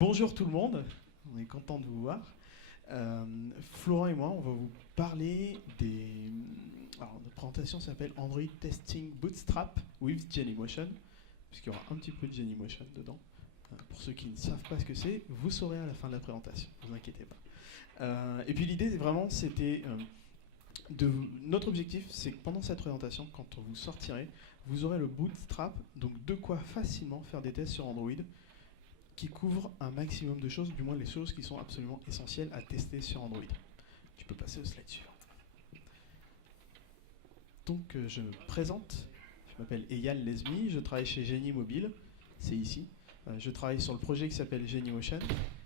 Bonjour tout le monde, on est content de vous voir. Florent et moi, on va vous parler des... Alors, notre présentation s'appelle Android Testing Bootstrap with Genymotion, puisqu'il y aura un petit peu de Genymotion dedans. Pour ceux qui ne savent pas ce que c'est, vous saurez à la fin de la présentation, ne vous inquiétez pas. Et puis l'idée, vraiment, c'était... Notre objectif, c'est que pendant cette présentation, quand vous sortirez, vous aurez le Bootstrap, donc de quoi facilement faire des tests sur Android, qui couvre un maximum de choses, du moins les choses qui sont absolument essentielles à tester sur Android. Tu peux passer au slide suivant. Donc je me présente, je m'appelle Eyal Lesmi, je travaille chez Genymobile, c'est ici. Je travaille sur le projet qui s'appelle Genymotion,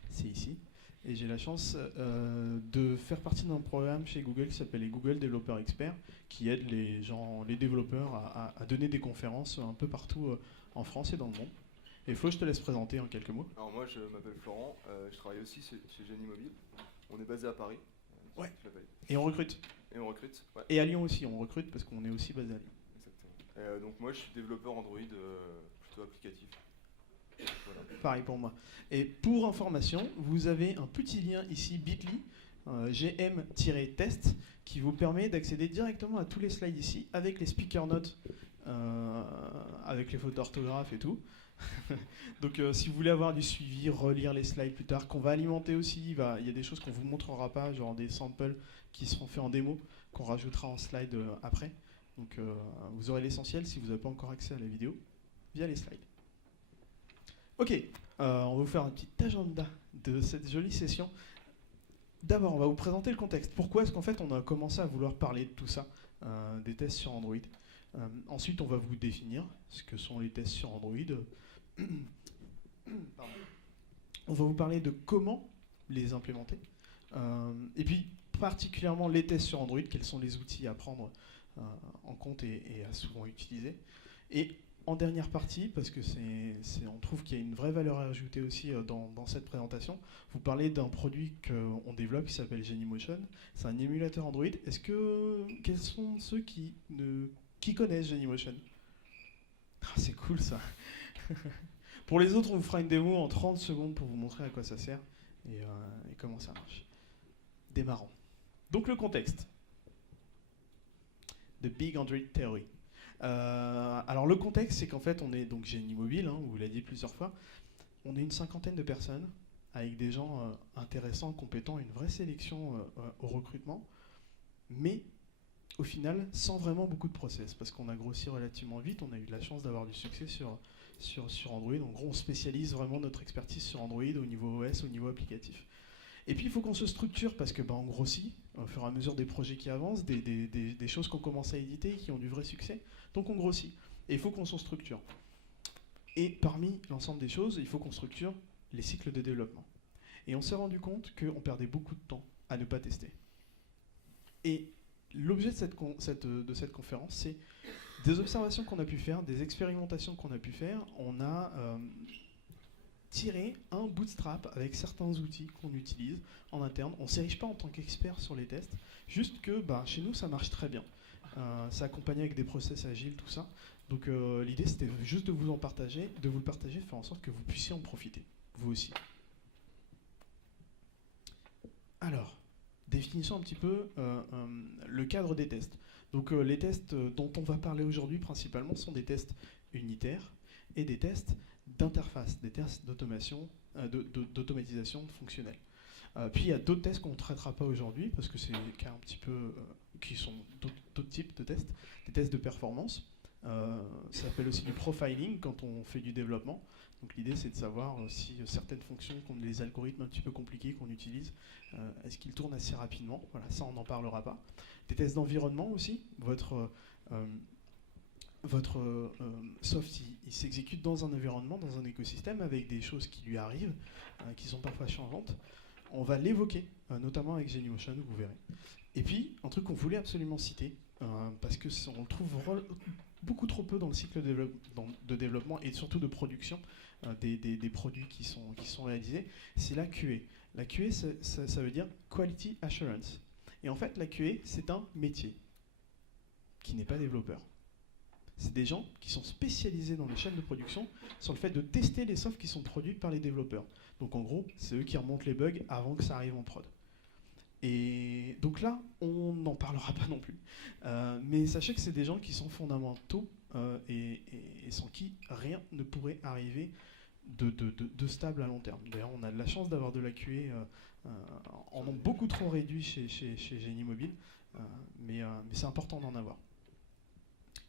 c'est ici. Et j'ai la chance de faire partie d'un programme chez Google qui s'appelle les Google Developer Experts, qui aide les gens, les développeurs à donner des conférences un peu partout en France et dans le monde. Et Flo, je te laisse présenter en quelques mots. Alors moi je m'appelle Florent, je travaille aussi chez Genymobile. On est basé à Paris. Ouais. Je l'appelle. Et on recrute. Et on recrute. Ouais. Et à Lyon aussi, on recrute parce qu'on est aussi basé à Lyon. Exactement. Donc moi je suis développeur Android plutôt applicatif. Voilà. Pareil pour moi. Et pour information, vous avez un petit lien ici, bit.ly, gm-test, qui vous permet d'accéder directement à tous les slides ici, avec les speaker notes, avec les fautes d'orthographe et tout. Donc si vous voulez avoir du suivi, relire les slides plus tard, qu'on va alimenter aussi, il y a des choses qu'on ne vous montrera pas, genre des samples qui seront faits en démo, qu'on rajoutera en slide après. Donc vous aurez l'essentiel si vous n'avez pas encore accès à la vidéo, via les slides. Ok, on va vous faire un petit agenda de cette jolie session. D'abord, on va vous présenter le contexte. Pourquoi est-ce qu'en fait on a commencé à vouloir parler de tout ça, des tests sur Android. Ensuite, on va vous définir ce que sont les tests sur Android. On va vous parler de comment les implémenter. Et puis, particulièrement les tests sur Android, quels sont les outils à prendre en compte et à souvent utiliser. Et en dernière partie, parce que on trouve qu'il y a une vraie valeur ajoutée aussi dans cette présentation, vous parlez d'un produit qu'on développe qui s'appelle Genymotion. C'est un émulateur Android. Quels sont ceux qui connaissent Genymotion? C'est cool ça. Pour les autres, on vous fera une démo en 30 secondes pour vous montrer à quoi ça sert et comment ça marche. Démarrons. Donc le contexte. The Big Android Theory. Alors le contexte, c'est qu'en fait, on est donc Genymobile, on vous l'a dit plusieurs fois. On est une cinquantaine de personnes avec des gens intéressants, compétents, une vraie sélection au recrutement, mais au final, sans vraiment beaucoup de process, parce qu'on a grossi relativement vite, on a eu de la chance d'avoir du succès sur Android. En gros, on spécialise vraiment notre expertise sur Android au niveau OS, au niveau applicatif. Et puis il faut qu'on se structure parce que on grossit au fur et à mesure des projets qui avancent, des choses qu'on commence à éditer qui ont du vrai succès. Donc on grossit. Et il faut qu'on se structure. Et parmi l'ensemble des choses, il faut qu'on structure les cycles de développement. Et on s'est rendu compte qu'on perdait beaucoup de temps à ne pas tester. Et l'objet de cette conférence, c'est des observations qu'on a pu faire, des expérimentations qu'on a pu faire. On a tiré un bootstrap avec certains outils qu'on utilise en interne. On ne s'érige pas en tant qu'expert sur les tests, juste que chez nous, ça marche très bien. C'est accompagné avec des process agiles, tout ça. Donc l'idée, c'était juste de vous le partager, de faire en sorte que vous puissiez en profiter, vous aussi. Alors, définissons un petit peu le cadre des tests. Donc les tests dont on va parler aujourd'hui principalement sont des tests unitaires et des tests d'interface, des tests d'automatisation fonctionnelle. Puis il y a d'autres tests qu'on ne traitera pas aujourd'hui parce que c'est des cas un petit peu qui sont d'autres types de tests, des tests de performance. Ça s'appelle aussi du profiling quand on fait du développement. Donc l'idée c'est de savoir si certaines fonctions, comme les algorithmes un petit peu compliqués qu'on utilise, est-ce qu'ils tournent assez rapidement. Voilà, ça on n'en parlera pas. Des tests d'environnement aussi. Votre soft, il s'exécute dans un environnement, dans un écosystème, avec des choses qui lui arrivent, qui sont parfois changeantes. On va l'évoquer, notamment avec Genymotion, vous verrez. Et puis, un truc qu'on voulait absolument citer, parce qu'on le trouve beaucoup trop peu dans le cycle de développement et surtout de production des produits qui sont réalisés, c'est la QA. La QA, ça veut dire Quality Assurance. Et en fait, la QA, c'est un métier qui n'est pas développeur. C'est des gens qui sont spécialisés dans les chaînes de production sur le fait de tester les softs qui sont produits par les développeurs. Donc en gros, c'est eux qui remontent les bugs avant que ça arrive en prod. Et donc là, on n'en parlera pas non plus. Mais sachez que c'est des gens qui sont fondamentaux et sans qui rien ne pourrait arriver de stable à long terme. D'ailleurs, on a de la chance d'avoir de la QA en nombre beaucoup trop réduit chez Génie Mobile, mais c'est important d'en avoir.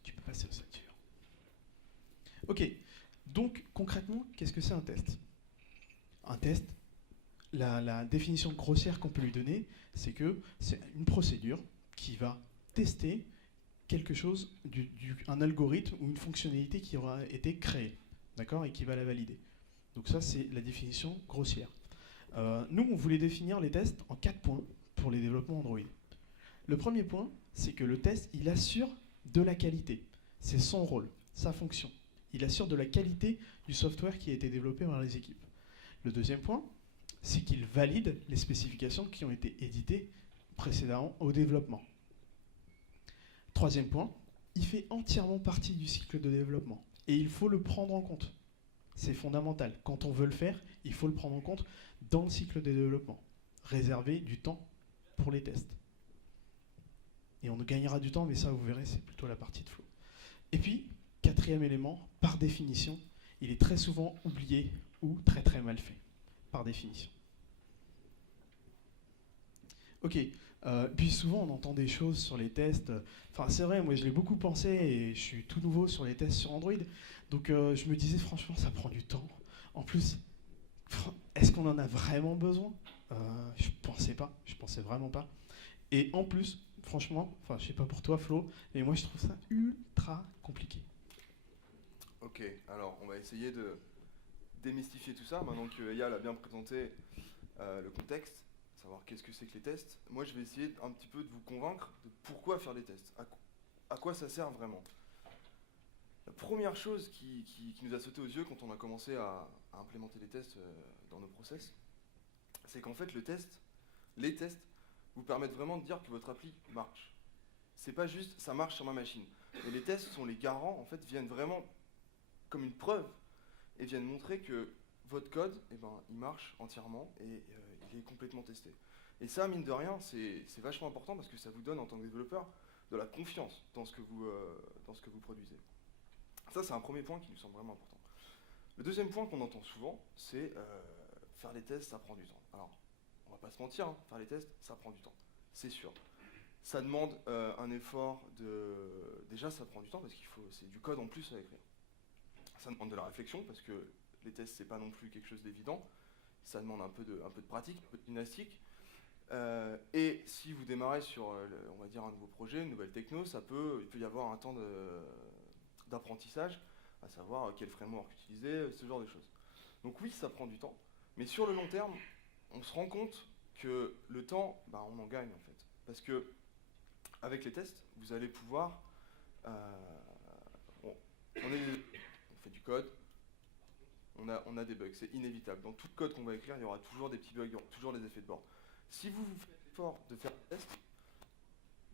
Tu peux passer au slide suivant. Ok, donc concrètement, qu'est-ce que c'est un test? Un test, la définition grossière qu'on peut lui donner, c'est que c'est une procédure qui va tester quelque chose, un algorithme ou une fonctionnalité qui aura été créée, d'accord, et qui va la valider. Donc ça, c'est la définition grossière. Nous, on voulait définir les tests en 4 points pour les développements Android. Le premier point, c'est que le test, il assure de la qualité. C'est son rôle, sa fonction. Il assure de la qualité du software qui a été développé par les équipes. Le deuxième point, c'est qu'il valide les spécifications qui ont été éditées précédemment au développement. Troisième point, il fait entièrement partie du cycle de développement. Et il faut le prendre en compte. C'est fondamental. Quand on veut le faire, il faut le prendre en compte dans le cycle de développement. Réserver du temps pour les tests. Et on gagnera du temps, mais ça, vous verrez, c'est plutôt la partie de flow. Et puis, quatrième élément, par définition, il est très souvent oublié ou très très mal fait, par définition. Ok, puis souvent on entend des choses sur les tests. Enfin, c'est vrai, moi je l'ai beaucoup pensé et je suis tout nouveau sur les tests sur Android. Donc je me disais, franchement, ça prend du temps. En plus, est-ce qu'on en a vraiment besoin? Je pensais vraiment pas. Et en plus, franchement, enfin, je sais pas pour toi, Flo, mais moi je trouve ça ultra compliqué. Ok, alors on va essayer de démystifier tout ça. Maintenant que Eyal a bien présenté le contexte, savoir qu'est-ce que c'est que les tests, moi je vais essayer un petit peu de vous convaincre de pourquoi faire des tests, à quoi ça sert vraiment. La première chose qui nous a sauté aux yeux quand on a commencé à implémenter les tests dans nos process, c'est qu'en fait les tests vous permettent vraiment de dire que votre appli marche. C'est pas juste ça marche sur ma machine. Et les tests sont les garants, en fait, viennent vraiment comme une preuve et viennent montrer que votre code, eh ben, il marche entièrement et il est complètement testé. Et ça, mine de rien, c'est vachement important parce que ça vous donne, en tant que développeur, de la confiance dans ce que vous produisez. Ça, c'est un premier point qui nous semble vraiment important. Le deuxième point qu'on entend souvent, c'est faire les tests, ça prend du temps. Alors, on va pas se mentir, hein, faire les tests, ça prend du temps, c'est sûr. Ça demande un effort de... Déjà, ça prend du temps parce c'est du code en plus à écrire. Ça demande de la réflexion parce que les tests, c'est pas non plus quelque chose d'évident. Ça demande un peu de pratique, un peu de gymnastique. Et si vous démarrez sur, on va dire, un nouveau projet, une nouvelle techno, il peut y avoir un temps d'apprentissage, à savoir quel framework utiliser, ce genre de choses. Donc oui, ça prend du temps, mais sur le long terme, on se rend compte que le temps, on en gagne en fait. Parce que avec les tests, vous allez pouvoir... on fait du code, on a des bugs, c'est inévitable. Dans tout code qu'on va écrire, il y aura toujours des petits bugs, il y aura toujours des effets de bord. Si vous faites l'effort de faire des tests,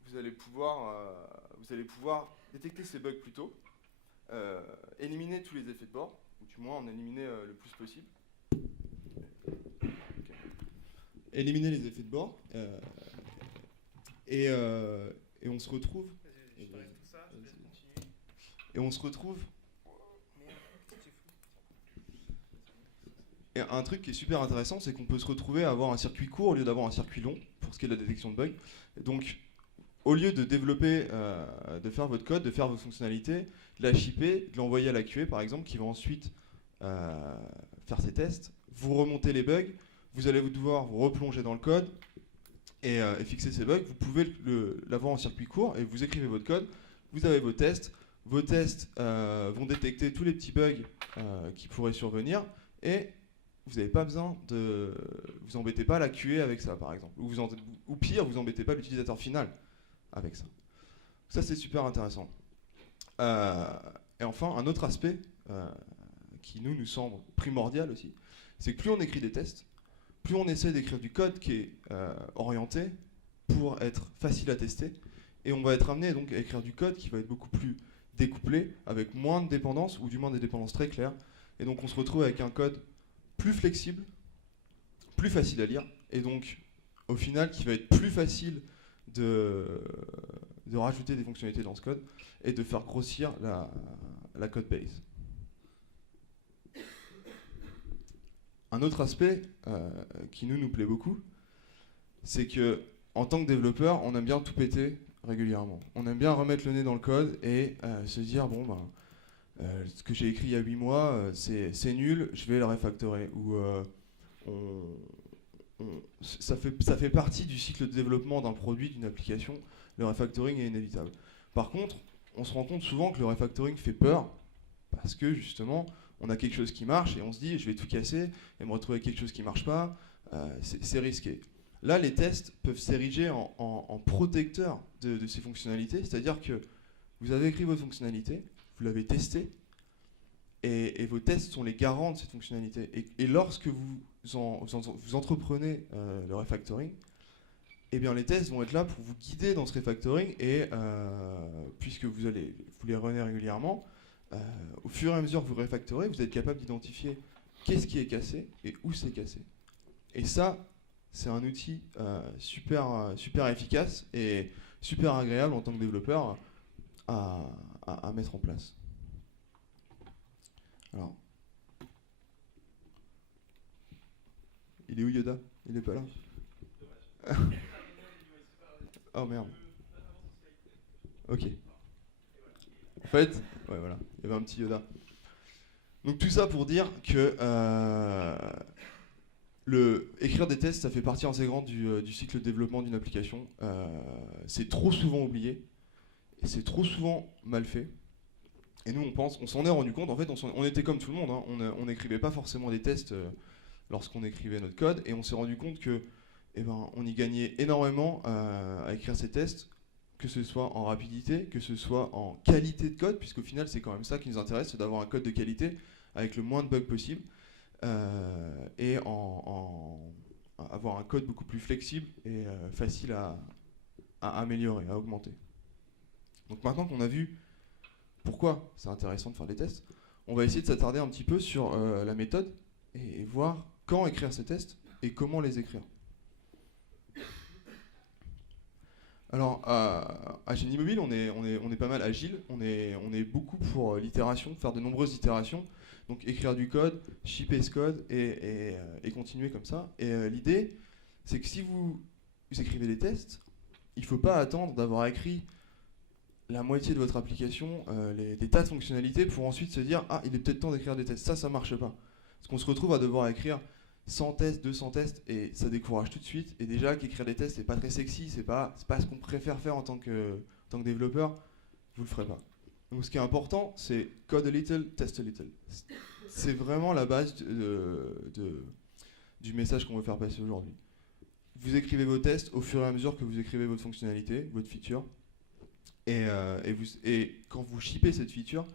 vous allez pouvoir détecter ces bugs plus tôt, éliminer tous les effets de bord, ou du moins en éliminer le plus possible. Okay. Éliminer les effets de bord, et on se retrouve... Et on se retrouve... Et un truc qui est super intéressant, c'est qu'on peut se retrouver à avoir un circuit court au lieu d'avoir un circuit long pour ce qui est de la détection de bugs. Donc, au lieu de développer, de faire votre code, de faire vos fonctionnalités, de la shipper, de l'envoyer à la QA par exemple, qui va ensuite faire ses tests, vous remontez les bugs, vous allez devoir vous replonger dans le code et fixer ces bugs. Vous pouvez l'avoir en circuit court et vous écrivez votre code, vous avez vos tests vont détecter tous les petits bugs qui pourraient survenir et vous n'avez pas besoin de... Vous embêtez pas la QA avec ça, par exemple. Ou pire, vous embêtez pas l'utilisateur final avec ça. Ça, c'est super intéressant. Et enfin, un autre aspect qui nous semble primordial aussi, c'est que plus on écrit des tests, plus on essaie d'écrire du code qui est orienté pour être facile à tester, et on va être amené donc à écrire du code qui va être beaucoup plus découplé, avec moins de dépendances, ou du moins des dépendances très claires. Et donc on se retrouve avec un code plus flexible, plus facile à lire, et donc au final qui va être plus facile de rajouter des fonctionnalités dans ce code et de faire grossir la code base. Un autre aspect qui nous plaît beaucoup, c'est que en tant que développeur, on aime bien tout péter régulièrement. On aime bien remettre le nez dans le code et se dire bon ben ce que j'ai écrit il y a 8 mois, c'est nul, je vais le refactorer. Ou ça fait partie du cycle de développement d'un produit, d'une application. Le refactoring est inévitable. Par contre, on se rend compte souvent que le refactoring fait peur parce que justement, on a quelque chose qui marche et on se dit je vais tout casser et me retrouver avec quelque chose qui marche pas, c'est risqué. Là, les tests peuvent s'ériger en protecteurs de ces fonctionnalités, c'est-à-dire que vous avez écrit votre fonctionnalité, vous l'avez testée, et vos tests sont les garants de cette fonctionnalité. Et lorsque vous entreprenez le refactoring, eh bien les tests vont être là pour vous guider dans ce refactoring, et puisque vous les runner régulièrement, au fur et à mesure que vous refactorez, vous êtes capable d'identifier qu'est-ce qui est cassé et où c'est cassé. Et ça, c'est un outil super efficace et super agréable en tant que développeur à mettre en place. Alors, il est où Yoda? Il est pas là? Oh merde. Ok. En fait, ouais voilà, il y avait un petit Yoda. Donc tout ça pour dire que écrire des tests, ça fait partie intégrante du cycle de développement d'une application. C'est trop souvent oublié et c'est trop souvent mal fait. Et nous, on s'en est rendu compte. En fait, on était comme tout le monde. Hein. On n'écrivait pas forcément des tests lorsqu'on écrivait notre code, et on s'est rendu compte que, on y gagnait énormément à écrire ces tests, que ce soit en rapidité, que ce soit en qualité de code, puisqu'au final, c'est quand même ça qui nous intéresse, c'est d'avoir un code de qualité avec le moins de bugs possible. Et avoir un code beaucoup plus flexible et facile à améliorer, à augmenter. Donc maintenant qu'on a vu pourquoi c'est intéressant de faire des tests, on va essayer de s'attarder un petit peu sur la méthode et voir quand écrire ces tests et comment les écrire. Alors à Génie Mobile, on est pas mal agile, on est beaucoup pour l'itération, faire de nombreuses itérations. Donc écrire du code, shipper ce code et continuer comme ça. Et l'idée, c'est que si vous écrivez des tests, il ne faut pas attendre d'avoir écrit la moitié de votre application, des tas de fonctionnalités, pour ensuite se dire « Ah, il est peut-être temps d'écrire des tests ». Ça marche pas. Parce qu'on se retrouve à devoir écrire 100 tests, 200 tests, et ça décourage tout de suite. Et déjà qu'écrire des tests, c'est pas très sexy, c'est pas ce qu'on préfère faire en tant que développeur, vous le ferez pas. Donc ce qui est important, c'est code a little, test a little. C'est vraiment la base du message qu'on veut faire passer aujourd'hui. Vous écrivez vos tests au fur et à mesure que vous écrivez votre fonctionnalité, votre feature. Et quand vous shippez cette feature,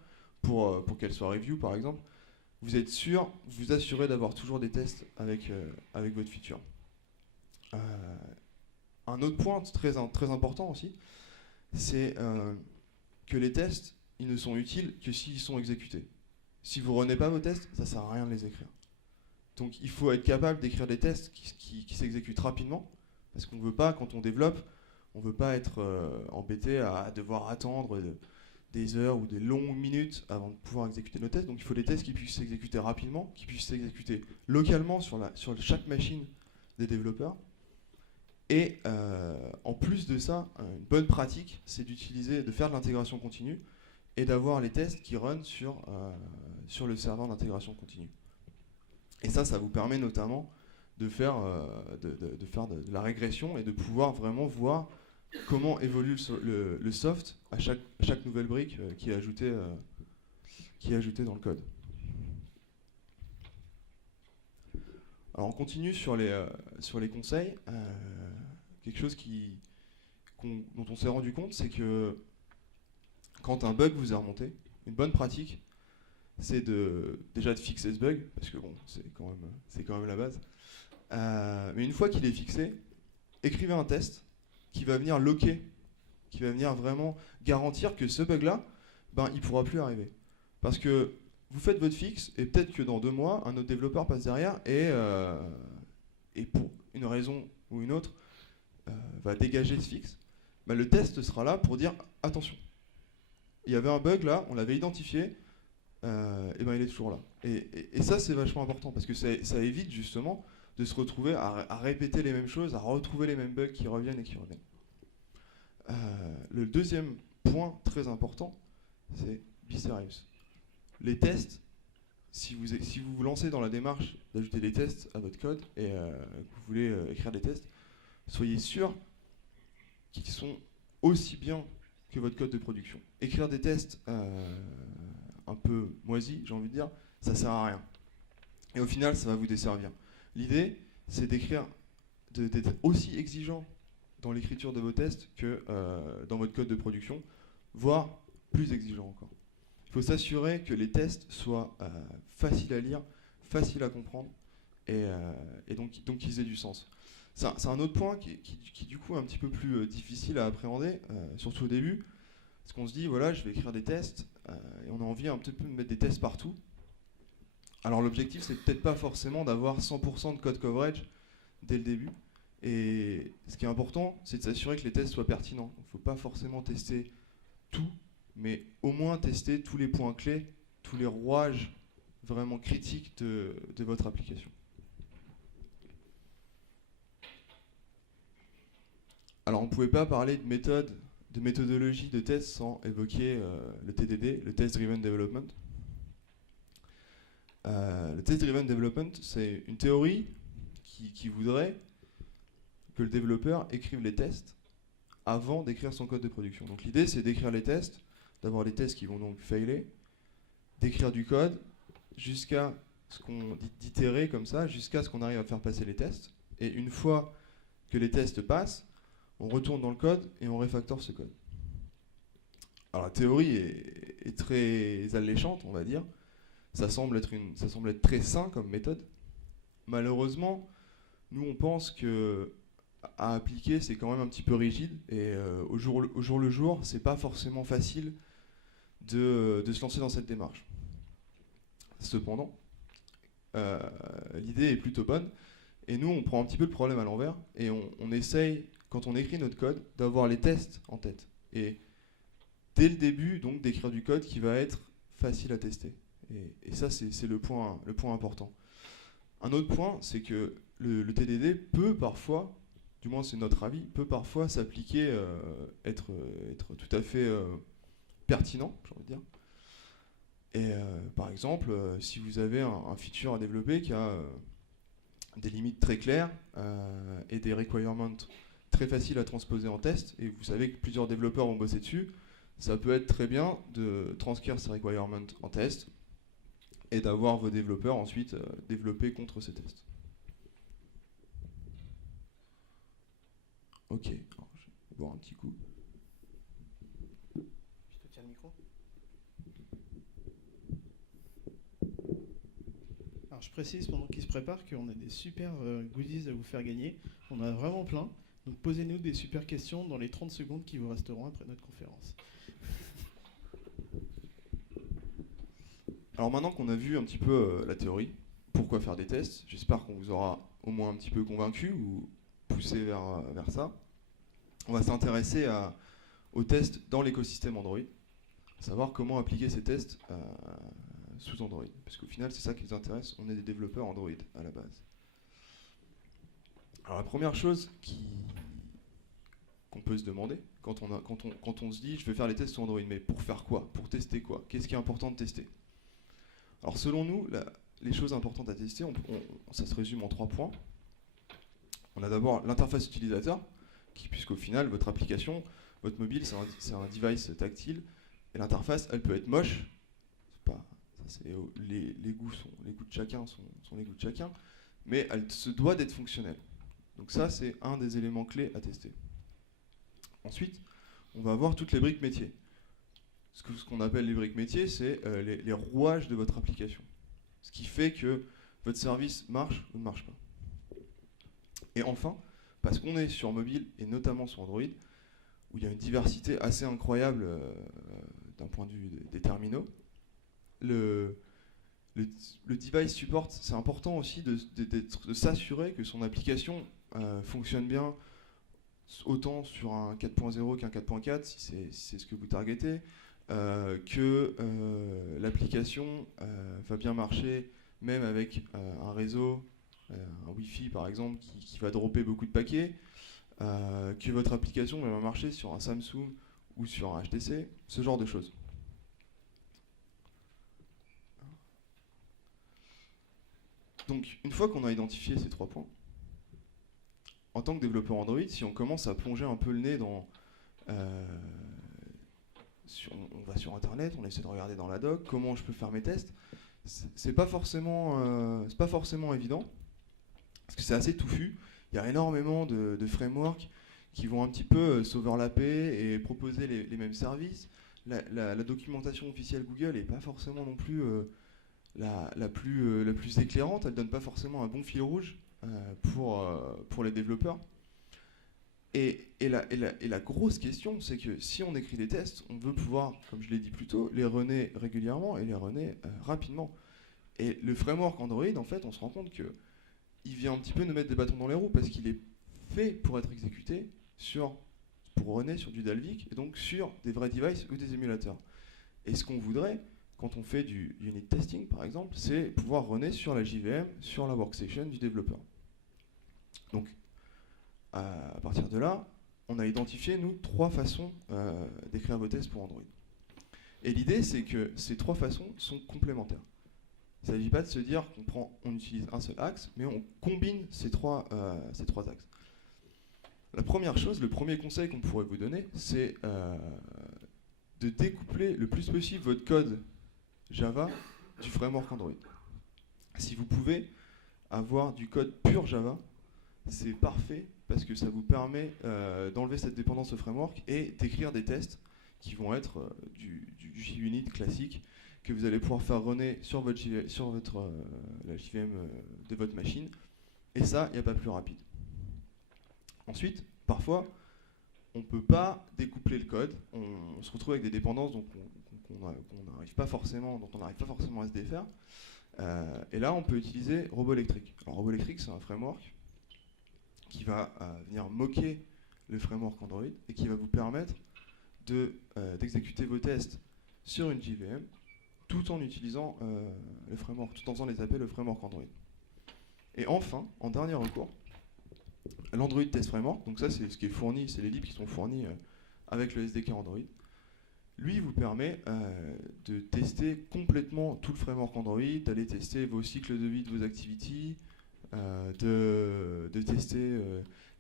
pour qu'elle soit review par exemple, vous êtes sûr, vous assurez d'avoir toujours des tests avec votre feature. Un autre point très important aussi, c'est que les tests, ils ne sont utiles que s'ils sont exécutés. Si vous ne runnez pas vos tests, ça ne sert à rien de les écrire. Donc il faut être capable d'écrire des tests qui s'exécutent rapidement, parce qu'on ne veut pas, quand on développe, on ne veut pas être embêté à devoir attendre des heures ou des longues minutes avant de pouvoir exécuter nos tests. Donc il faut des tests qui puissent s'exécuter rapidement, qui puissent s'exécuter localement sur chaque machine des développeurs. Et en plus de ça, une bonne pratique, c'est de faire de l'intégration continue et d'avoir les tests qui run sur le serveur d'intégration continue. Et ça vous permet notamment de faire de la régression et de pouvoir vraiment voir comment évolue le soft à chaque nouvelle brique qui est ajoutée dans le code. Alors on continue sur les conseils. Quelque chose dont on s'est rendu compte, c'est que quand un bug vous est remonté, une bonne pratique, c'est déjà de fixer ce bug, parce que bon, c'est quand même la base. Mais une fois qu'il est fixé, écrivez un test qui va venir loquer, qui va venir vraiment garantir que ce bug-là, ben, il ne pourra plus arriver. Parce que vous faites votre fixe, et peut-être que dans 2 mois, un autre développeur passe derrière et pour une raison ou une autre, va dégager ce fixe. Ben, le test sera là pour dire attention, il y avait un bug là, on l'avait identifié, et ben il est toujours là. Et ça, c'est vachement important parce que ça évite justement de se retrouver à répéter les mêmes choses, à retrouver les mêmes bugs qui reviennent et qui reviennent. Le deuxième point très important, c'est be serious. Les tests, si vous vous lancez dans la démarche d'ajouter des tests à votre code et que vous voulez écrire des tests, soyez sûr qu'ils sont aussi bien que votre code de production. Écrire des tests un peu moisis, j'ai envie de dire, ça sert à rien. Et au final, ça va vous desservir. L'idée, c'est d'être aussi exigeant dans l'écriture de vos tests que dans votre code de production, voire plus exigeant encore. Il faut s'assurer que les tests soient faciles à lire, faciles à comprendre, et donc qu'ils aient du sens. C'est un autre point qui du coup est un petit peu plus difficile à appréhender, surtout au début, parce qu'on se dit, voilà, je vais écrire des tests, et on a envie un petit peu de mettre des tests partout. Alors l'objectif, c'est peut-être pas forcément d'avoir 100% de code coverage dès le début, et ce qui est important, c'est de s'assurer que les tests soient pertinents. Il ne faut pas forcément tester tout, mais au moins tester tous les points clés, tous les rouages vraiment critiques de votre application. Alors on ne pouvait pas parler de méthodologie de test sans évoquer le TDD, le Test Driven Development. Le Test Driven Development, c'est une théorie qui voudrait que le développeur écrive les tests avant d'écrire son code de production. Donc l'idée, c'est d'écrire les tests, d'avoir des tests qui vont donc failer, d'écrire du code jusqu'à ce qu'on d'itérer comme ça, jusqu'à ce qu'on arrive à faire passer les tests. Et une fois que les tests passent, on retourne dans le code et on refactore ce code. Alors la théorie est très alléchante, on va dire. Ça semble être très sain comme méthode. Malheureusement, nous on pense que à appliquer, c'est quand même un petit peu rigide et au jour le jour, c'est pas forcément facile de se lancer dans cette démarche. Cependant, l'idée est plutôt bonne et nous, on prend un petit peu le problème à l'envers et on essaye, quand on écrit notre code, d'avoir les tests en tête. Et dès le début, donc, d'écrire du code qui va être facile à tester. Et ça, c'est le point important. Un autre point, c'est que le TDD peut parfois, du moins c'est notre avis, peut parfois s'appliquer, être tout à fait pertinent, j'ai envie de dire. Et par exemple, si vous avez un feature à développer qui a des limites très claires et des requirements très faciles à transposer en test, et vous savez que plusieurs développeurs vont bosser dessus, ça peut être très bien de transcrire ces requirements en test et d'avoir vos développeurs ensuite développer contre ces tests. Ok, alors, je vais boire un petit coup. Je te tiens le micro. Alors je précise pendant qu'il se prépare qu'on a des super goodies à vous faire gagner. On en a vraiment plein. Donc posez-nous des super questions dans les 30 secondes qui vous resteront après notre conférence. Alors maintenant qu'on a vu un petit peu la théorie, pourquoi faire des tests, j'espère qu'on vous aura au moins un petit peu convaincu ou poussé vers ça. On va s'intéresser aux tests dans l'écosystème Android, savoir comment appliquer ces tests sous Android, parce qu'au final c'est ça qui nous intéresse, on est des développeurs Android à la base. Alors la première chose qu'on peut se demander quand on se dit je vais faire les tests sur Android, mais pour faire quoi? Pour tester quoi? Qu'est-ce qui est important de tester? Alors selon nous, les choses importantes à tester, ça se résume en 3 points. On a d'abord l'interface utilisateur, puisqu'au final, votre application, votre mobile, c'est un device tactile, et l'interface, elle peut être moche. Les goûts de chacun sont les goûts de chacun, mais elle se doit d'être fonctionnelle. Donc ça, c'est un des éléments clés à tester. Ensuite, on va avoir toutes les briques métiers. Ce qu'on appelle les briques métiers, c'est les rouages de votre application. Ce qui fait que votre service marche ou ne marche pas. Et enfin, parce qu'on est sur mobile, et notamment sur Android, où il y a une diversité assez incroyable d'un point de vue des terminaux. Le device support, c'est important aussi de s'assurer que son application fonctionne bien autant sur un 4.0 qu'un 4.4 si c'est ce que vous targetez, que l'application va bien marcher même avec un réseau, un Wi-Fi par exemple qui va dropper beaucoup de paquets, que votre application va marcher sur un Samsung ou sur un HTC, ce genre de choses. Donc, une fois qu'on a identifié ces 3 points, en tant que développeur Android, si on commence à plonger un peu le nez dans... on va sur Internet, on essaie de regarder dans la doc, comment je peux faire mes tests, c'est pas forcément évident, parce que c'est assez touffu. Il y a énormément de frameworks qui vont un petit peu s'overlapper et proposer les mêmes services. La documentation officielle Google n'est pas forcément non plus la plus éclairante, elle donne pas forcément un bon fil rouge pour les développeurs. Et la grosse question, c'est que si on écrit des tests, on veut pouvoir, comme je l'ai dit plus tôt, les runner régulièrement et les runner rapidement. Et le framework Android, en fait, on se rend compte qu'il vient un petit peu nous mettre des bâtons dans les roues parce qu'il est fait pour être exécuté pour runner sur du Dalvik et donc sur des vrais devices ou des émulateurs. Et ce qu'on voudrait, quand on fait du unit testing par exemple, c'est pouvoir runner sur la JVM, sur la workstation du développeur. Donc à partir de là, on a identifié, nous, 3 façons d'écrire vos tests pour Android. Et l'idée, c'est que ces 3 façons sont complémentaires. Il ne s'agit pas de se dire qu'on utilise un seul axe, mais on combine ces trois axes. La première chose, le premier conseil qu'on pourrait vous donner, c'est de découpler le plus possible votre code Java du framework Android. Si vous pouvez avoir du code pur Java, c'est parfait parce que ça vous permet d'enlever cette dépendance au framework et d'écrire des tests qui vont être du JUnit classique que vous allez pouvoir faire runner sur la JVM de votre machine. Et ça, il n'y a pas plus rapide. Ensuite, parfois, on ne peut pas découpler le code. On se retrouve avec des dépendances dont on n'arrive pas forcément à se défaire. Et là, on peut utiliser Roboelectric. Alors, Roboelectric, c'est un framework qui va venir moquer le framework Android et qui va vous permettre d'exécuter vos tests sur une JVM tout en utilisant le framework, tout en faisant les appels au framework Android. Et enfin, en dernier recours, l'Android Test Framework, donc ça c'est ce qui est fourni, c'est les libs qui sont fournis avec le SDK Android. Lui vous permet de tester complètement tout le framework Android, d'aller tester vos cycles de vie de vos activities, de tester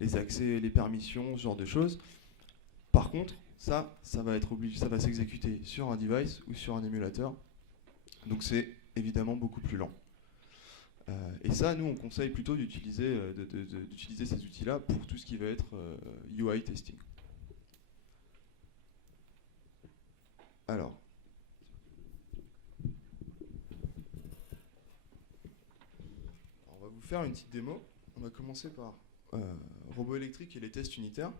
les accès, les permissions, ce genre de choses. Par contre, ça va s'exécuter sur un device ou sur un émulateur. Donc c'est évidemment beaucoup plus lent. Et ça, nous, on conseille plutôt d'utiliser ces outils-là pour tout ce qui va être UI testing. Alors, on va vous faire une petite démo. On va commencer par Roboelectric et les tests unitaires.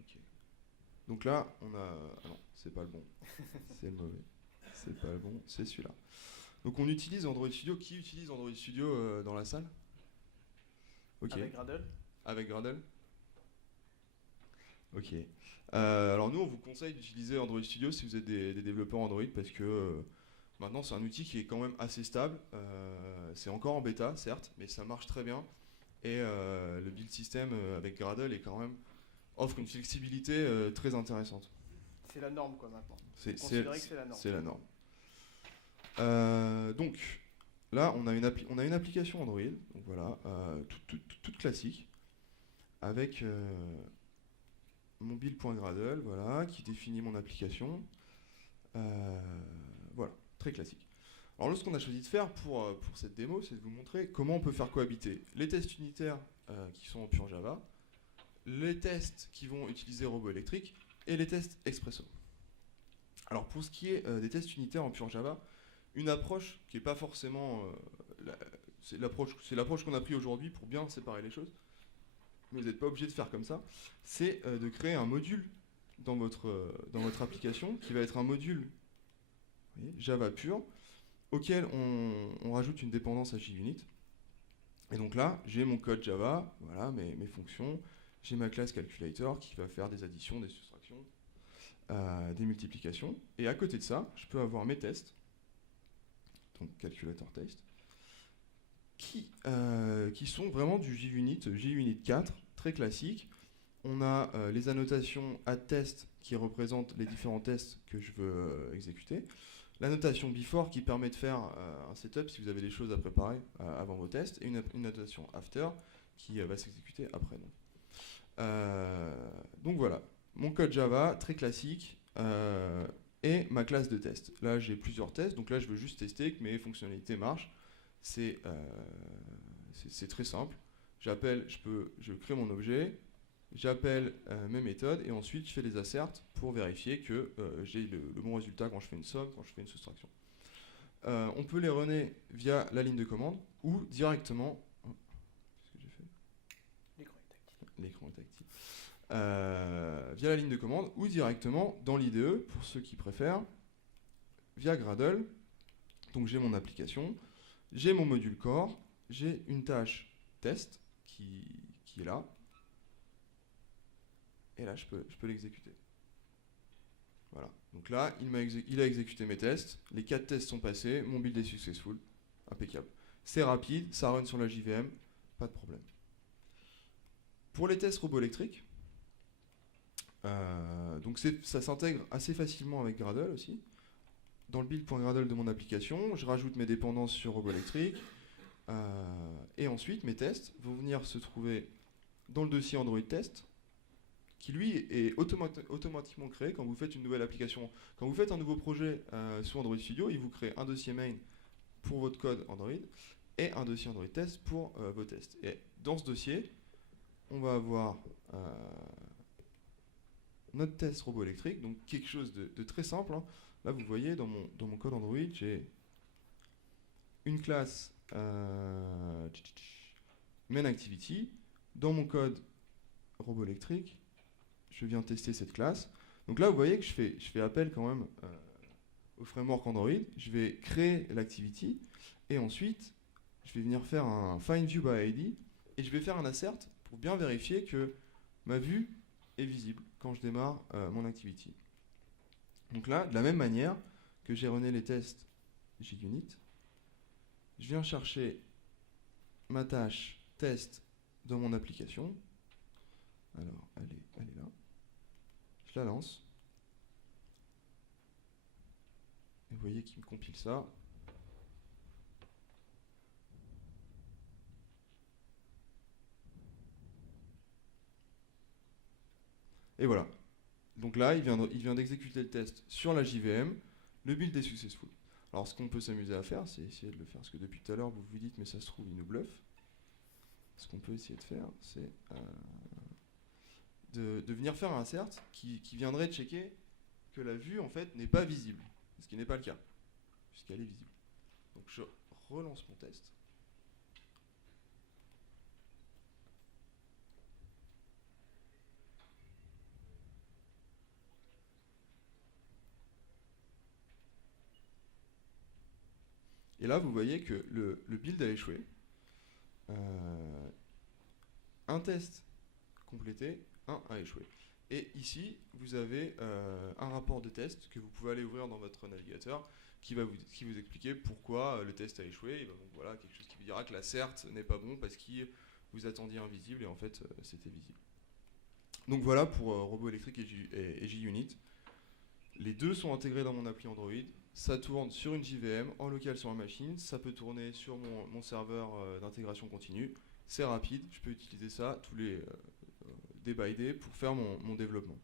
Okay. Donc là, on a... Ah non, c'est pas le bon. C'est le mauvais. C'est pas le bon, c'est celui-là. Donc on utilise Android Studio. Qui utilise Android Studio dans la salle? Ok. Avec Gradle. Avec Gradle. Ok. Alors nous, on vous conseille d'utiliser Android Studio si vous êtes des développeurs Android parce que maintenant, c'est un outil qui est quand même assez stable. C'est encore en bêta, certes, mais ça marche très bien. Et le build system avec Gradle offre une flexibilité très intéressante. C'est la norme quoi maintenant. C'est la norme. C'est la norme. Donc là, on a une application Android, donc voilà, toute classique, avec mon build.gradle, voilà, qui définit mon application. Voilà, très classique. Alors là, ce qu'on a choisi de faire pour cette démo, c'est de vous montrer comment on peut faire cohabiter les tests unitaires qui sont en pure Java, les tests qui vont utiliser Roboelectric et les tests Expresso. Alors pour ce qui est des tests unitaires en pure Java, une approche qui n'est pas forcément... c'est l'approche qu'on a prise aujourd'hui pour bien séparer les choses. mais vous n'êtes pas obligé de faire comme ça, c'est de créer un module dans votre application qui va être un module, vous voyez, Java pur, auquel on rajoute une dépendance à JUnit. Et donc là, j'ai mon code Java, voilà, mes fonctions, j'ai ma classe calculator qui va faire des additions, des soustractions, des multiplications. Et à côté de ça, je peux avoir mes tests, donc calculator test, qui sont vraiment du JUnit 4, très classique. On a les annotations add_test qui représentent les différents tests que je veux exécuter. La notation before qui permet de faire un setup si vous avez des choses à préparer avant vos tests. Et une notation after qui va s'exécuter après. Donc voilà, mon code Java, très classique, et ma classe de test. Là, j'ai plusieurs tests, donc là, je veux juste tester que mes fonctionnalités marchent. C'est très simple. Je crée mon objet, j'appelle mes méthodes, et ensuite, je fais des asserts pour vérifier que j'ai le bon résultat quand je fais une somme, quand je fais une soustraction. On peut les runner via la ligne de commande, ou directement... Qu'est-ce que j'ai fait ? L'écran est actif. Via la ligne de commande ou directement dans l'IDE pour ceux qui préfèrent, via Gradle. Donc j'ai mon application, j'ai mon module core, j'ai une tâche test qui est là, et là je peux l'exécuter. Voilà. Donc là, il a exécuté mes tests, les 4 tests sont passés, mon build est successful, impeccable. C'est rapide, ça run sur la JVM, pas de problème. Pour les tests robots électriques, donc ça s'intègre assez facilement avec Gradle aussi. Dans le build.gradle de mon application, je rajoute mes dépendances sur robot électrique, et ensuite mes tests vont venir se trouver dans le dossier Android Test, qui lui est automatiquement créé quand vous faites une nouvelle application. Quand vous faites un nouveau projet sous Android Studio, il vous crée un dossier main pour votre code Android et un dossier Android Test pour vos tests. Et dans ce dossier, on va avoir notre test robot électrique, donc quelque chose de très simple. Hein. Là, vous voyez, dans mon code Android, j'ai une classe main_activity. Dans mon code robot électrique, je viens tester cette classe. Donc là, vous voyez que je fais appel quand même au framework Android. Je vais créer l'activity et ensuite, je vais venir faire un find view by ID et je vais faire un assert pour bien vérifier que ma vue est visible quand je démarre mon activity. Donc là, de la même manière que j'ai runné les tests JUnit, je viens chercher ma tâche test dans mon application. Alors, elle est là. Je la lance. Et vous voyez qu'il me compile ça. Et voilà. Donc là, il vient d'exécuter le test sur la JVM. Le build est successful. Alors, ce qu'on peut s'amuser à faire, c'est essayer de le faire. Parce que depuis tout à l'heure, vous vous dites, mais ça se trouve, il nous bluffe. Ce qu'on peut essayer de faire, c'est de venir faire un assert qui viendrait checker que la vue, en fait, n'est pas visible. Ce qui n'est pas le cas, puisqu'elle est visible. Donc, je relance mon test. Et là, vous voyez que le build a échoué. Un test complété, un a échoué. Et ici, vous avez un rapport de test que vous pouvez aller ouvrir dans votre navigateur qui va vous expliquer pourquoi le test a échoué. Et donc voilà, quelque chose qui vous dira que l'assert n'est pas bon parce que vous attendiez invisible et en fait, c'était visible. Donc voilà pour Robot électrique et JUnit. Les deux sont intégrés dans mon appli Android. Ça tourne sur une JVM, en local sur ma machine. Ça peut tourner sur mon serveur d'intégration continue. C'est rapide, je peux utiliser ça tous les day by day pour faire mon développement.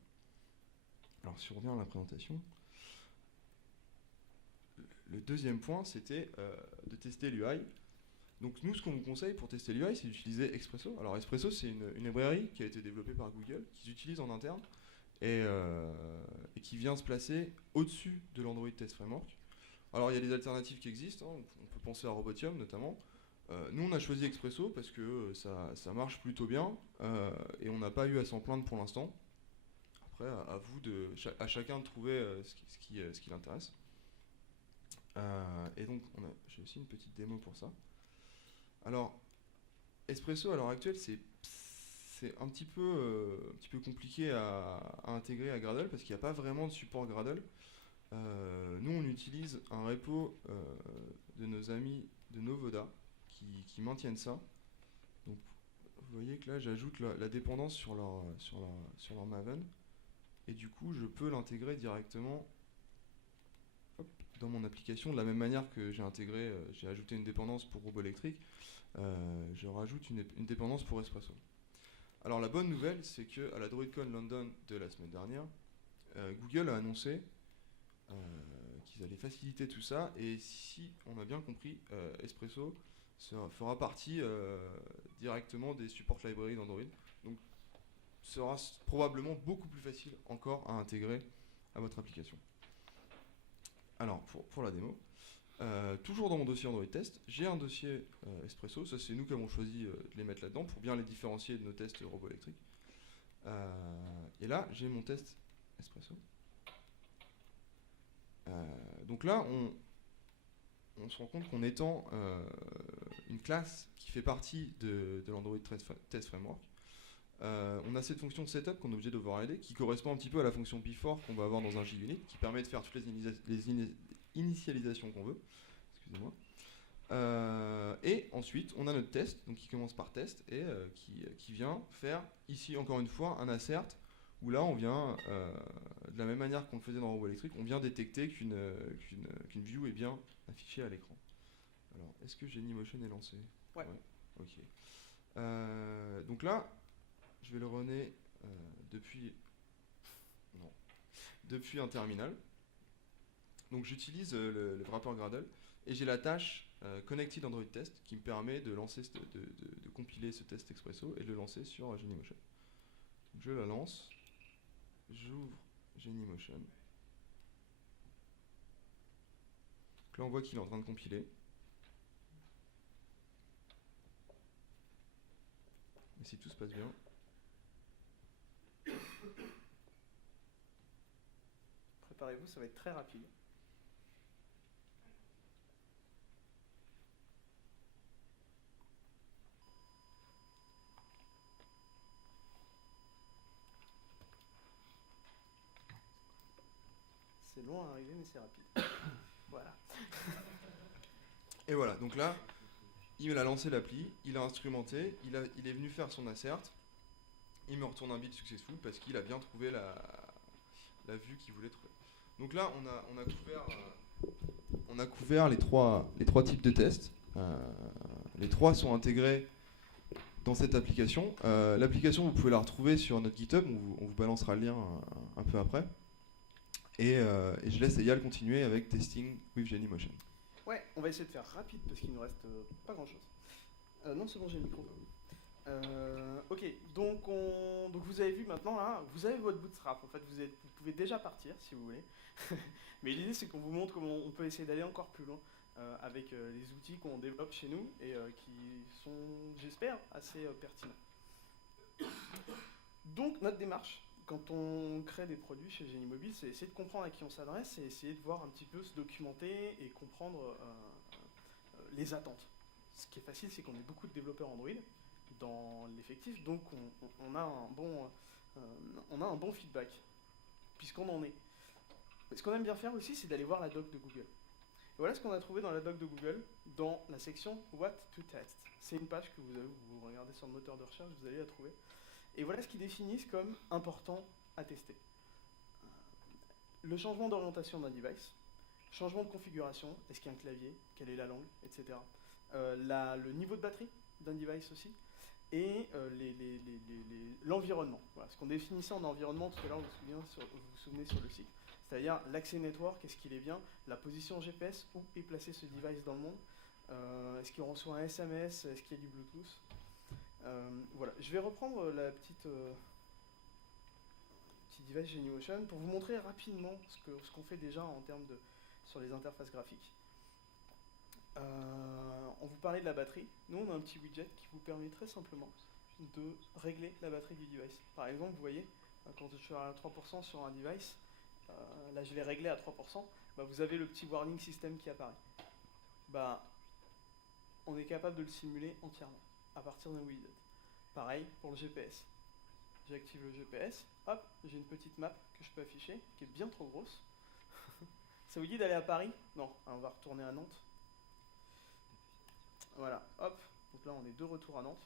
Alors si on revient à la présentation, le deuxième point c'était de tester l'UI. Donc nous, ce qu'on vous conseille pour tester l'UI, c'est d'utiliser Espresso. Alors Espresso, c'est une librairie qui a été développée par Google, qu'ils utilisent en interne, et qui vient se placer au-dessus de l'Android Test Framework. Alors il y a des alternatives qui existent, hein. On peut penser à Robotium notamment. Nous, on a choisi Expresso parce que ça marche plutôt bien et on n'a pas eu à s'en plaindre pour l'instant. Après, à vous à chacun de trouver ce qui l'intéresse. Et donc, j'ai aussi une petite démo pour ça. Alors, Espresso à l'heure actuelle, c'est un petit peu compliqué à intégrer à Gradle parce qu'il n'y a pas vraiment de support Gradle. Nous, on utilise un repo de nos amis de Novoda qui maintiennent ça. Donc, vous voyez que là, j'ajoute la dépendance sur leur Maven. Et du coup, je peux l'intégrer directement dans mon application. De la même manière que j'ai ajouté une dépendance pour Roboelectric, je rajoute une dépendance pour Espresso. Alors la bonne nouvelle, c'est qu'à la DroidCon London de la semaine dernière, Google a annoncé qu'ils allaient faciliter tout ça, et si on a bien compris, Espresso fera partie directement des support libraries d'Android. Donc sera probablement beaucoup plus facile encore à intégrer à votre application. Alors pour la démo, toujours dans mon dossier Android Test, j'ai un dossier Espresso, ça c'est nous qui avons choisi de les mettre là-dedans pour bien les différencier de nos tests Roboelectric. Et là j'ai mon test Espresso. Donc là on se rend compte qu'on étend une classe qui fait partie de l'Android Test Framework. On a cette fonction de setup qu'on est obligé d'overrider qui correspond un petit peu à la fonction before qu'on va avoir dans un JUnit qui permet de faire toutes les initialisations qu'on veut. Excusez-moi. Et ensuite, on a notre test, donc qui commence par test et qui vient faire ici encore une fois un assert où là on vient, de la même manière qu'on le faisait dans Roboelectric, on vient détecter qu'une view est bien affichée à l'écran. Alors, est-ce que Genymotion est lancé? Ouais. Ok. Donc là, je vais le runner depuis un terminal. Donc j'utilise le wrapper Gradle et j'ai la tâche Connected Android Test qui me permet de compiler ce test Expresso et de le lancer sur Genymotion. Donc je la lance, j'ouvre Genymotion. Donc là on voit qu'il est en train de compiler. Et si tout se passe bien. Préparez-vous, ça va être très rapide. C'est long à arriver, mais c'est rapide. Voilà. Et voilà, donc là, il a lancé l'appli, il a instrumenté, il est venu faire son assert, il me retourne un bit successful parce qu'il a bien trouvé la vue qu'il voulait trouver. Donc là, on a couvert les trois types de tests. Les trois sont intégrés dans cette application. L'application, vous pouvez la retrouver sur notre GitHub, on vous balancera le lien un peu après. Et je laisse Eyal continuer avec Testing with Genymotion. Ouais, on va essayer de faire rapide parce qu'il nous reste pas grand chose. Non, c'est bon, j'ai le micro. Ok, donc vous avez vu maintenant là, vous avez votre bootstrap. En fait, vous pouvez déjà partir si vous voulez. Mais l'idée c'est qu'on vous montre comment on peut essayer d'aller encore plus loin avec les outils qu'on développe chez nous et qui sont, j'espère, assez pertinents. Donc notre démarche, quand on crée des produits chez Génie Mobile, c'est essayer de comprendre à qui on s'adresse et essayer de voir un petit peu se documenter et comprendre les attentes. Ce qui est facile, c'est qu'on ait beaucoup de développeurs Android dans l'effectif, donc on a un bon feedback, puisqu'on en est. Ce qu'on aime bien faire aussi, c'est d'aller voir la doc de Google. Et voilà ce qu'on a trouvé dans la doc de Google, dans la section What to Test. C'est une page que vous regardez sur le moteur de recherche, vous allez la trouver. Et voilà ce qu'ils définissent comme important à tester. Le changement d'orientation d'un device, changement de configuration, est-ce qu'il y a un clavier, quelle est la langue, etc. Le niveau de batterie d'un device aussi, et l'environnement. Voilà, ce qu'on définissait en environnement, tout à l'heure, vous vous souvenez sur le site. C'est-à-dire l'accès network, est-ce qu'il est bien, la position GPS, où est placé ce device dans le monde, est-ce qu'il reçoit un SMS, est-ce qu'il y a du Bluetooth. Voilà, je vais reprendre la petit device Genymotion pour vous montrer rapidement ce qu'on fait déjà en termes sur les interfaces graphiques. On vous parlait de la batterie. Nous, on a un petit widget qui vous permet très simplement de régler la batterie du device. Par exemple, vous voyez, quand je suis à 3% sur un device, là je l'ai réglé à 3%, bah, vous avez le petit warning system qui apparaît. Bah, on est capable de le simuler entièrement à partir d'un widget. Pareil pour le GPS. J'active le GPS, hop, j'ai une petite map que je peux afficher, qui est bien trop grosse. Ça vous dit d'aller à Paris? Non, on va retourner à Nantes. Voilà, hop, donc là on est de retour à Nantes.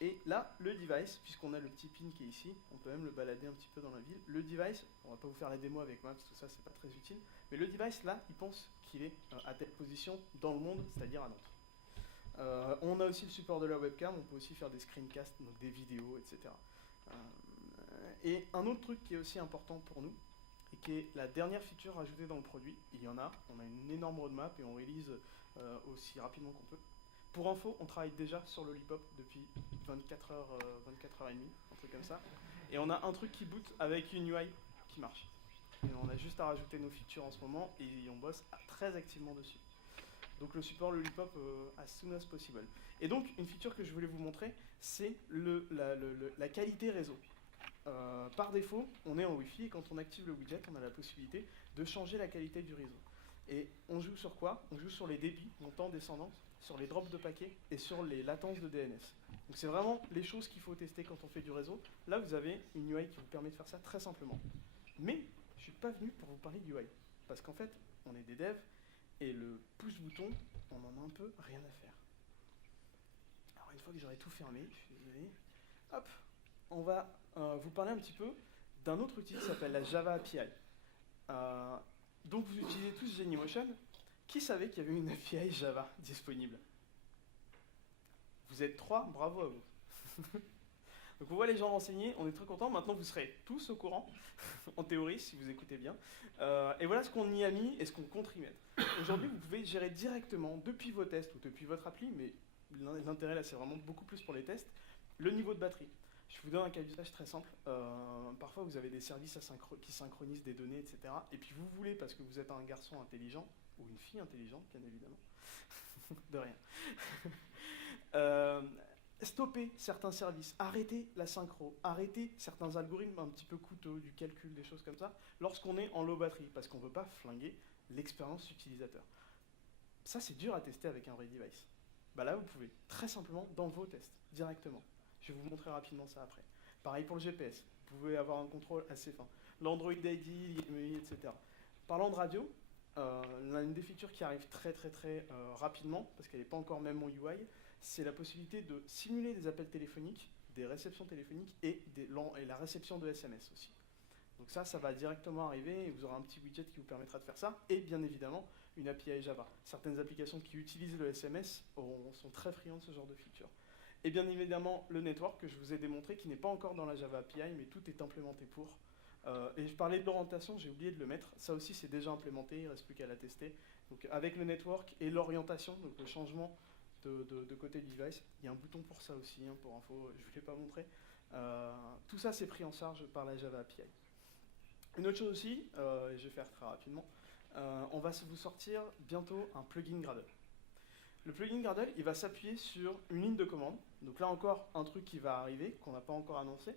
Et là, le device, puisqu'on a le petit pin qui est ici, on peut même le balader un petit peu dans la ville. Le device, on va pas vous faire la démo avec Maps, tout ça, c'est pas très utile. Mais le device, là, il pense qu'il est à telle position dans le monde, c'est-à-dire à Nantes. On a aussi le support de la webcam, on peut aussi faire des screencasts, donc des vidéos, etc. Et un autre truc qui est aussi important pour nous, et qui est la dernière feature ajoutée dans le produit, il y en a, on a une énorme roadmap et on release aussi rapidement qu'on peut. Pour info, on travaille déjà sur le Lollipop depuis 24 heures, 24 heures et demie, un truc comme ça. Et on a un truc qui boot avec une UI qui marche. Et on a juste à rajouter nos features en ce moment et on bosse très activement dessus. Donc le support Lollipop as soon as possible. Et donc une feature que je voulais vous montrer, c'est la qualité réseau. Par défaut, on est en Wi-Fi et quand on active le widget, on a la possibilité de changer la qualité du réseau. Et on joue sur quoi? On joue sur les débits montants, descendants, sur les drops de paquets et sur les latences de DNS. Donc c'est vraiment les choses qu'il faut tester quand on fait du réseau. Là, vous avez une UI qui vous permet de faire ça très simplement. Mais je ne suis pas venu pour vous parler d'UI. Parce qu'en fait, on est des devs et le pouce-bouton, on en a un peu rien à faire. Alors une fois que j'aurai tout fermé, je suis désolé, hop, on va vous parler un petit peu d'un autre outil qui s'appelle la Java API. Donc vous utilisez tous Genymotion. Qui savait qu'il y avait une API Java disponible? Vous êtes 3, bravo à vous. Donc on voit les gens renseignés, on est très contents. Maintenant vous serez tous au courant, en théorie, si vous écoutez bien. Et voilà ce qu'on y a mis et ce qu'on compte y mettre. Aujourd'hui, vous pouvez gérer directement, depuis vos tests ou depuis votre appli, mais l'intérêt là c'est vraiment beaucoup plus pour les tests, le niveau de batterie. Je vous donne un cas d'usage très simple. Parfois, vous avez des services qui synchronisent des données, etc. Et puis vous voulez, parce que vous êtes un garçon intelligent, ou une fille intelligente, bien évidemment, de rien, stopper certains services, arrêter la synchro, arrêter certains algorithmes un petit peu coûteux, du calcul, des choses comme ça, lorsqu'on est en low batterie, parce qu'on ne veut pas flinguer l'expérience utilisateur. Ça, c'est dur à tester avec un vrai device. Bah là, vous pouvez, très simplement, dans vos tests, directement. Je vais vous montrer rapidement ça après. Pareil pour le GPS, vous pouvez avoir un contrôle assez fin. L'Android ID, l'IMEI, etc. Parlant de radio, une des features qui arrive très rapidement, parce qu'elle n'est pas encore même en UI, c'est la possibilité de simuler des appels téléphoniques, des réceptions téléphoniques et la réception de SMS aussi. Donc ça va directement arriver et vous aurez un petit widget qui vous permettra de faire ça. Et bien évidemment, une API Java. Certaines applications qui utilisent le SMS sont très friandes de ce genre de feature. Et bien évidemment, le network que je vous ai démontré, qui n'est pas encore dans la Java API, mais tout est implémenté pour. Et je parlais de l'orientation, j'ai oublié de le mettre. Ça aussi, c'est déjà implémenté, il ne reste plus qu'à la tester. Donc avec le network et l'orientation, donc le changement de côté du device, il y a un bouton pour ça aussi, hein, pour info, je ne vous l'ai pas montré. Tout ça, c'est pris en charge par la Java API. Une autre chose aussi, et je vais faire très rapidement, on va vous sortir bientôt un plugin Gradle. Le plugin Gradle, il va s'appuyer sur une ligne de commande. Donc là encore, un truc qui va arriver, qu'on n'a pas encore annoncé.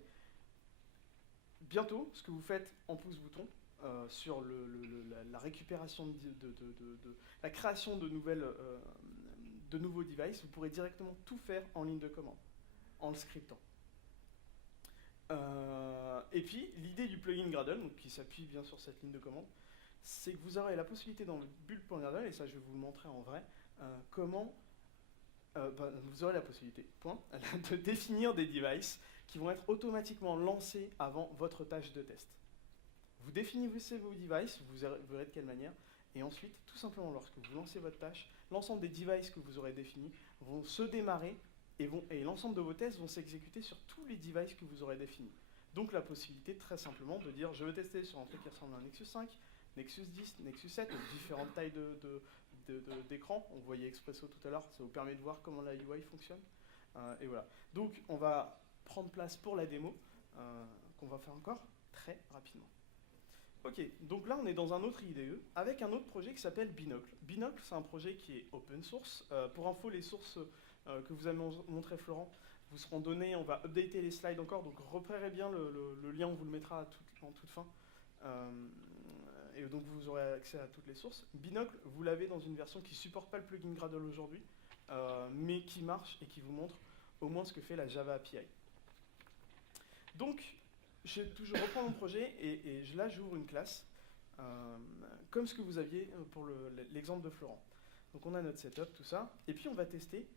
Bientôt, ce que vous faites en pouce-bouton, sur la récupération la création de nouveaux devices, vous pourrez directement tout faire en ligne de commande, en le scriptant. Et puis, l'idée du plugin Gradle, donc qui s'appuie bien sur cette ligne de commande, c'est que vous aurez la possibilité dans le build.gradle, et ça je vais vous le montrer en vrai, vous aurez la possibilité, de définir des devices qui vont être automatiquement lancés avant votre tâche de test. Vous définissez vos devices, vous verrez de quelle manière, et ensuite, tout simplement, lorsque vous lancez votre tâche, l'ensemble des devices que vous aurez définis vont se démarrer et l'ensemble de vos tests vont s'exécuter sur tous les devices que vous aurez définis. Donc la possibilité, très simplement, de dire je veux tester sur un truc qui ressemble à un Nexus 5, Nexus 10, Nexus 7, différentes tailles d'écran. On voyait Expresso tout à l'heure, ça vous permet de voir comment la UI fonctionne. Et voilà. Donc on va prendre place pour la démo, qu'on va faire encore très rapidement. Ok, donc là on est dans un autre IDE avec un autre projet qui s'appelle Binocle. Binocle, c'est un projet qui est open source. Pour info, les sources que vous avez montré Florent vous seront données. On va updater les slides encore, donc repérez bien le lien, on vous le mettra en toute fin. Et donc vous aurez accès à toutes les sources. Binocle, vous l'avez dans une version qui ne supporte pas le plugin Gradle aujourd'hui, mais qui marche et qui vous montre au moins ce que fait la Java API. Donc, je reprends mon projet et là j'ouvre une classe, comme ce que vous aviez pour l'exemple de Florent. Donc on a notre setup, tout ça, et puis on va tester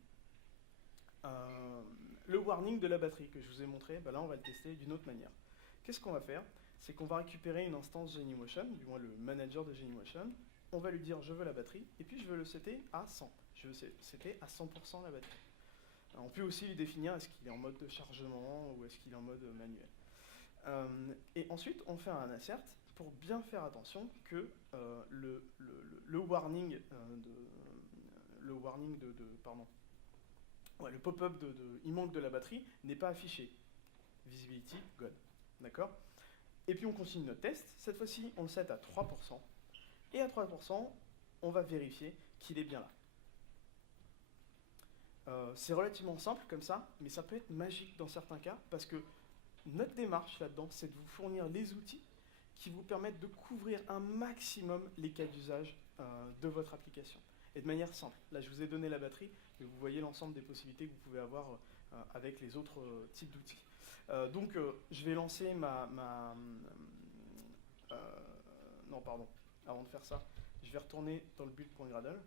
le warning de la batterie que je vous ai montré. Ben là on va le tester d'une autre manière. Qu'est-ce qu'on va faire? C'est qu'on va récupérer une instance Genymotion, du moins le manager de Genymotion. On va lui dire je veux la batterie, et puis je veux le setter à 100. Je veux setter à 100% la batterie. Alors, on peut aussi lui définir est-ce qu'il est en mode de chargement ou est-ce qu'il est en mode manuel. Et ensuite, on fait un assert pour bien faire attention que le warning le pop-up il manque de la batterie n'est pas affiché. Visibility, good. D'accord? Et puis on continue notre test. Cette fois-ci, on le set à 3%. Et à 3%, on va vérifier qu'il est bien là. C'est relativement simple comme ça, mais ça peut être magique dans certains cas, parce que notre démarche là-dedans, c'est de vous fournir les outils qui vous permettent de couvrir un maximum les cas d'usage de votre application. Et de manière simple. Là, je vous ai donné la batterie, mais vous voyez l'ensemble des possibilités que vous pouvez avoir avec les autres types d'outils. Donc, je vais lancer non, pardon. Avant de faire ça, je vais retourner dans le build.gradle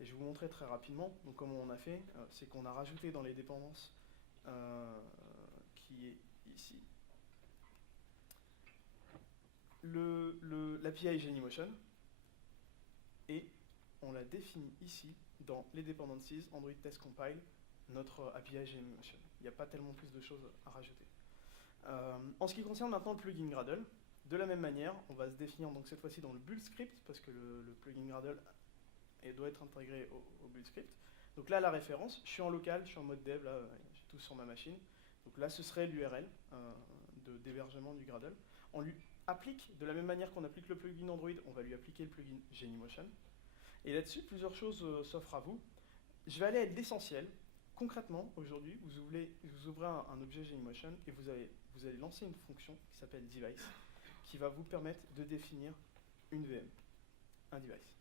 et je vais vous montrer très rapidement. Donc, comment on a fait, c'est qu'on a rajouté dans les dépendances qui est ici l'API Genymotion et on l'a défini ici dans les dependencies Android Test Compile, notre API Genymotion. Il n'y a pas tellement plus de choses à rajouter. En ce qui concerne maintenant le plugin Gradle, de la même manière, on va se définir donc cette fois-ci dans le build script parce que le plugin Gradle doit être intégré au build script. Donc là, la référence, je suis en local, je suis en mode dev, là, j'ai tout sur ma machine. Donc là, ce serait l'URL d'hébergement du Gradle. On lui applique, de la même manière qu'on applique le plugin Android, on va lui appliquer le plugin Genymotion. Et là-dessus, plusieurs choses s'offrent à vous. Je vais aller à l'essentiel. Concrètement, aujourd'hui, vous ouvrez un objet Genymotion et vous allez lancer une fonction qui s'appelle device, qui va vous permettre de définir une VM, un device.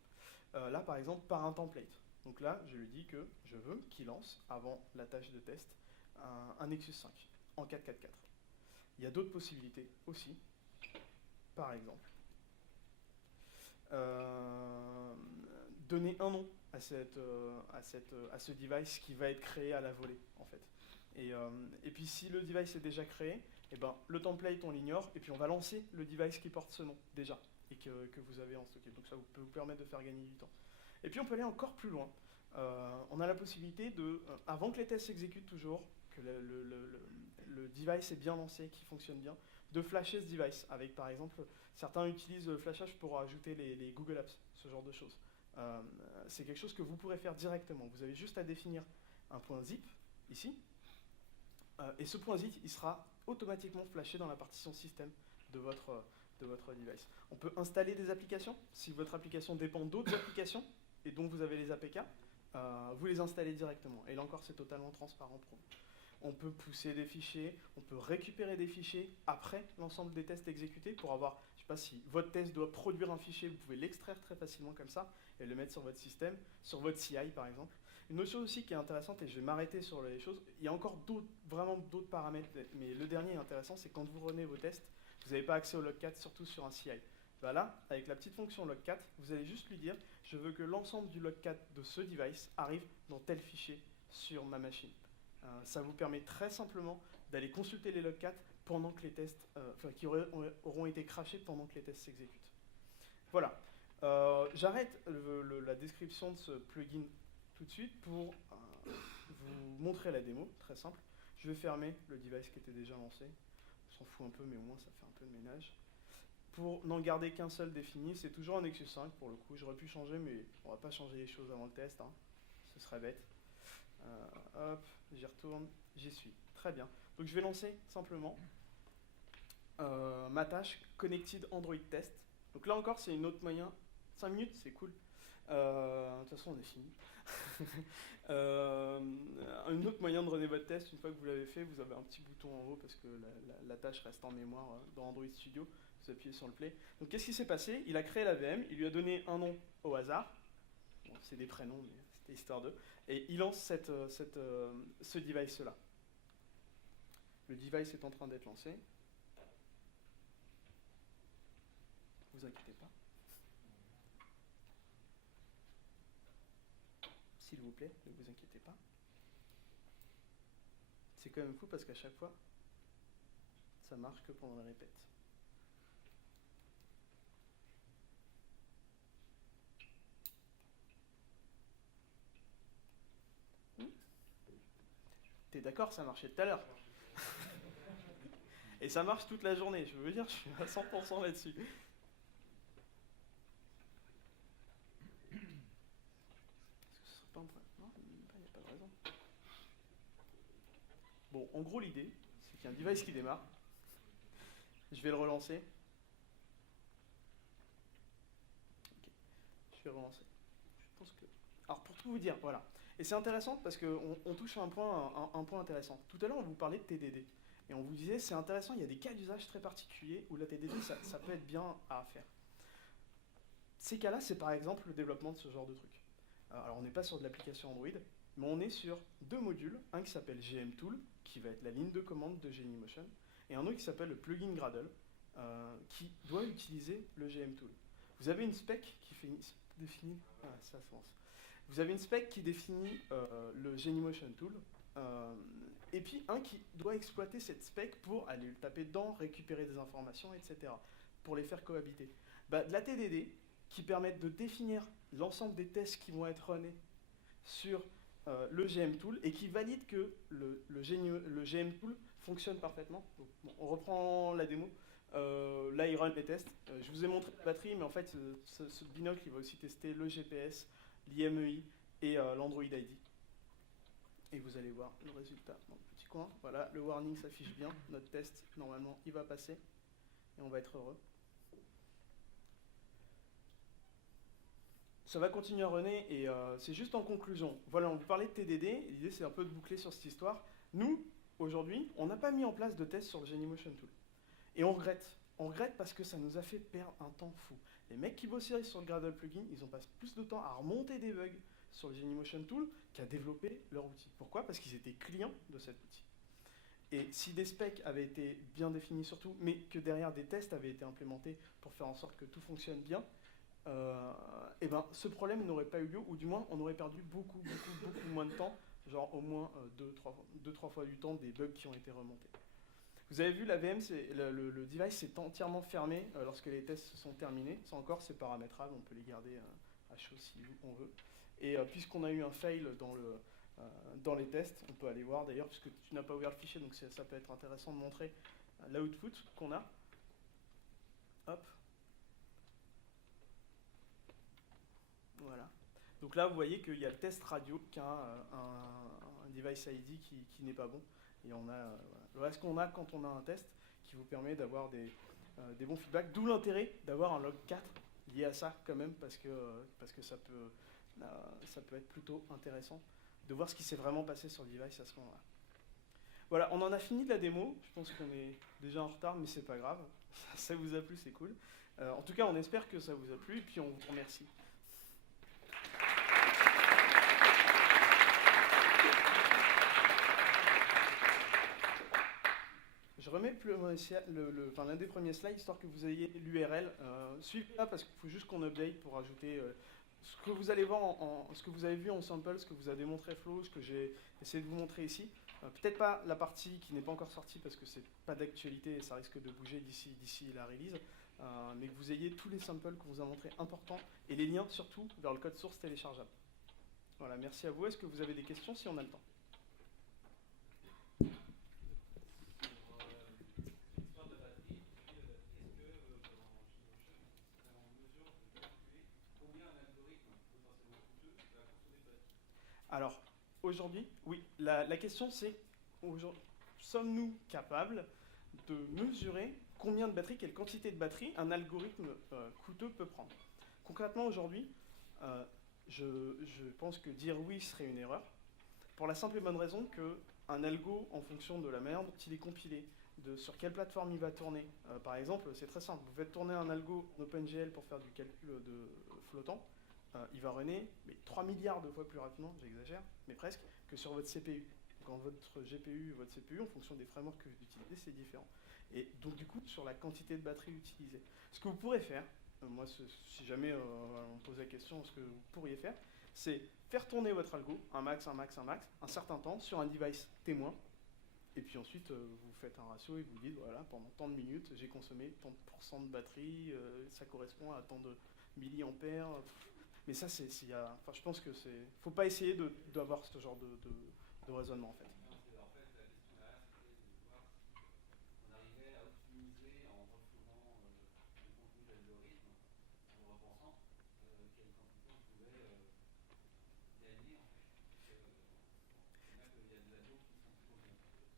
Là, par exemple, par un template. Donc là, je lui dis que je veux qu'il lance, avant la tâche de test, un Nexus 5 en 4.4.4. Il y a d'autres possibilités aussi. Par exemple, donner un nom à ce device qui va être créé à la volée, en fait. Et puis si le device est déjà créé, eh ben, le template on l'ignore, et puis on va lancer le device qui porte ce nom, déjà, et que vous avez en stocké. Donc ça peut vous permettre de faire gagner du temps. Et puis on peut aller encore plus loin. On a la possibilité de, avant que les tests s'exécutent toujours, que le device est bien lancé, qu'il fonctionne bien, de flasher ce device avec, par exemple, certains utilisent le flashage pour ajouter les Google Apps, ce genre de choses. C'est quelque chose que vous pourrez faire directement. Vous avez juste à définir un point zip, ici, et ce point zip, il sera automatiquement flashé dans la partition système de votre device. On peut installer des applications. Si votre application dépend d'autres applications, et dont vous avez les APK, vous les installez directement. Et là encore, c'est totalement transparent pour vous. On peut pousser des fichiers, on peut récupérer des fichiers après l'ensemble des tests exécutés pour avoir, je ne sais pas si votre test doit produire un fichier, vous pouvez l'extraire très facilement comme ça et le mettre sur votre système, sur votre CI par exemple. Une autre chose aussi qui est intéressante, et je vais m'arrêter sur les choses, il y a encore vraiment d'autres paramètres, mais le dernier est intéressant, c'est quand vous renez vos tests, vous n'avez pas accès au logcat, surtout sur un CI. Ben là, avec la petite fonction logcat, vous allez juste lui dire, je veux que l'ensemble du logcat de ce device arrive dans tel fichier sur ma machine. Ça vous permet très simplement d'aller consulter les logcats pendant que les tests, qui auront été crashés pendant que les tests s'exécutent. Voilà. J'arrête la description de ce plugin tout de suite pour vous montrer la démo, très simple. Je vais fermer le device qui était déjà lancé. On s'en fout un peu, mais au moins ça fait un peu de ménage. Pour n'en garder qu'un seul défini, c'est toujours un Nexus 5 pour le coup. J'aurais pu changer, mais on va pas changer les choses avant le test. Hein. Ce serait bête. Hop, j'y retourne, j'y suis. Très bien. Donc je vais lancer simplement ma tâche Connected Android Test Donc là encore, c'est une autre moyen. 5 minutes, c'est cool. De toute façon, on est fini. Un autre moyen de runner votre test, une fois que vous l'avez fait, vous avez un petit bouton en haut parce que la tâche reste en mémoire dans Android Studio. Vous appuyez sur le play. Donc qu'est-ce qui s'est passé? Il a créé la VM, il lui a donné un nom au hasard. Bon, c'est des prénoms, mais c'était histoire d'eux. Et il lance ce device-là. Le device est en train d'être lancé. Ne vous inquiétez pas. S'il vous plaît, ne vous inquiétez pas. C'est quand même fou parce qu'à chaque fois, ça marche que pendant la répète. T'es d'accord, ça marchait tout à l'heure. Et ça marche toute la journée, je veux dire, je suis à 100% là-dessus. Est-ce que ce serait pas un problème? Non, il n'y a pas de raison. Bon, en gros, l'idée, c'est qu'il y a un device qui démarre. Je vais le relancer. Ok, je vais relancer. Je pense que... Alors, pour tout vous dire, voilà. Et c'est intéressant parce qu'on touche à un point intéressant. Tout à l'heure, on vous parlait de TDD. Et on vous disait, c'est intéressant, il y a des cas d'usage très particuliers où la TDD, ça peut être bien à faire. Ces cas-là, c'est par exemple le développement de ce genre de truc. Alors, on n'est pas sur de l'application Android, mais on est sur deux modules. Un qui s'appelle GMTool, qui va être la ligne de commande de Genymotion, et un autre qui s'appelle le plugin Gradle, qui doit utiliser le GMTool. Vous avez une spec qui définit... Ah, ça avance. Vous avez une spec qui définit le Genymotion Tool, et puis un qui doit exploiter cette spec pour aller le taper dedans, récupérer des informations, etc., pour les faire cohabiter. Bah, de la TDD, qui permettent de définir l'ensemble des tests qui vont être runnés sur le GMTool, et qui valide que le GMTool fonctionne parfaitement. Donc, bon, on reprend la démo. Là, il run les tests. Je vous ai montré la batterie, mais en fait, ce binocle, il va aussi tester le GPS, l'IMEI et l'Android ID. Et vous allez voir le résultat dans le petit coin. Voilà, le warning s'affiche bien. Notre test, normalement, il va passer. Et on va être heureux. Ça va continuer à runner et c'est juste en conclusion. Voilà, on vous parlait de TDD. L'idée, c'est un peu de boucler sur cette histoire. Nous, aujourd'hui, on n'a pas mis en place de test sur le Genymotion Tool. Et on regrette. On regrette parce que ça nous a fait perdre un temps fou. Les mecs qui bossaient sur le Gradle plugin, ils ont passé plus de temps à remonter des bugs sur le Genymotion Tool qu'à développer leur outil. Pourquoi? Parce qu'ils étaient clients de cet outil. Et si des specs avaient été bien définis surtout, mais que derrière des tests avaient été implémentés pour faire en sorte que tout fonctionne bien, et ben, ce problème n'aurait pas eu lieu, ou du moins on aurait perdu beaucoup moins de temps, genre au moins 2-3 fois du temps des bugs qui ont été remontés. Vous avez vu, la VM, le device est entièrement fermé lorsque les tests sont terminés. Ça encore, c'est paramétrable, on peut les garder à chaud si on veut. Et puisqu'on a eu un fail dans les tests, on peut aller voir d'ailleurs, puisque tu n'as pas ouvert le fichier, donc ça peut être intéressant de montrer l'output qu'on a. Hop. Voilà. Donc là, vous voyez qu'il y a le test radio qui a un device ID qui n'est pas bon. Et on a voilà ce qu'on a quand on a un test qui vous permet d'avoir des bons feedbacks. D'où l'intérêt d'avoir un log 4 lié à ça quand même, parce que ça peut être plutôt intéressant de voir ce qui s'est vraiment passé sur le device à ce moment-là. Voilà, on en a fini de la démo. Je pense qu'on est déjà en retard, mais c'est pas grave. Ça vous a plu, c'est cool. En tout cas, on espère que ça vous a plu, et puis on vous remercie. Je remets l'un des premiers slides, histoire que vous ayez l'URL. Suivez-la parce qu'il faut juste qu'on update pour ajouter ce que vous allez voir, ce que vous avez vu en sample, ce que vous a démontré Flo, ce que j'ai essayé de vous montrer ici. Peut-être pas la partie qui n'est pas encore sortie parce que c'est pas d'actualité et ça risque de bouger d'ici la release, mais que vous ayez tous les samples qu'on vous a montrés importants et les liens surtout vers le code source téléchargeable. Voilà, merci à vous. Est-ce que vous avez des questions si on a le temps? Alors, aujourd'hui, oui, la question c'est, sommes-nous capables de mesurer combien de batterie, quelle quantité de batterie un algorithme coûteux peut prendre. Concrètement, aujourd'hui, je pense que dire oui serait une erreur, pour la simple et bonne raison qu'un algo, en fonction de la manière dont il est compilé, sur quelle plateforme il va tourner. Par exemple, c'est très simple, vous faites tourner un algo en OpenGL pour faire du calcul de flottant, il va runner 3 milliards de fois plus rapidement, j'exagère, mais presque, que sur votre CPU. Quand votre GPU et votre CPU, en fonction des frameworks que vous utilisez, c'est différent. Et donc du coup, sur la quantité de batterie utilisée. Ce que vous pourrez faire, moi, si jamais on me pose la question, ce que vous pourriez faire, c'est faire tourner votre algo, un max, un certain temps, sur un device témoin, et puis ensuite, vous faites un ratio et vous dites, voilà, pendant tant de minutes, j'ai consommé tant de pourcents de batterie, ça correspond à tant de milliampères. Mais ça, je pense que c'est... Faut pas essayer d'avoir ce genre de raisonnement, en fait.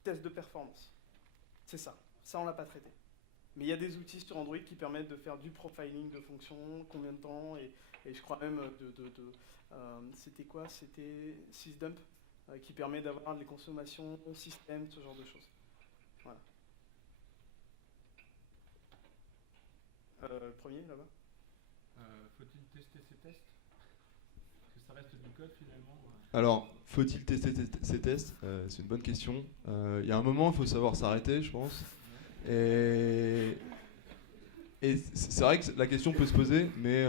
Test de performance. C'est ça. Ça, on l'a pas traité. Mais il y a des outils sur Android qui permettent de faire du profiling de fonctions, combien de temps, et je crois même c'était quoi? C'était sysdump, qui permet d'avoir les consommations système, ce genre de choses. Voilà. Premier, là-bas. Faut-il tester ces tests? Parce que ça reste du code finalement. Alors, faut-il tester ces tests? C'est une bonne question. Il y a un moment, il faut savoir s'arrêter, je pense. Et c'est vrai que la question peut se poser, mais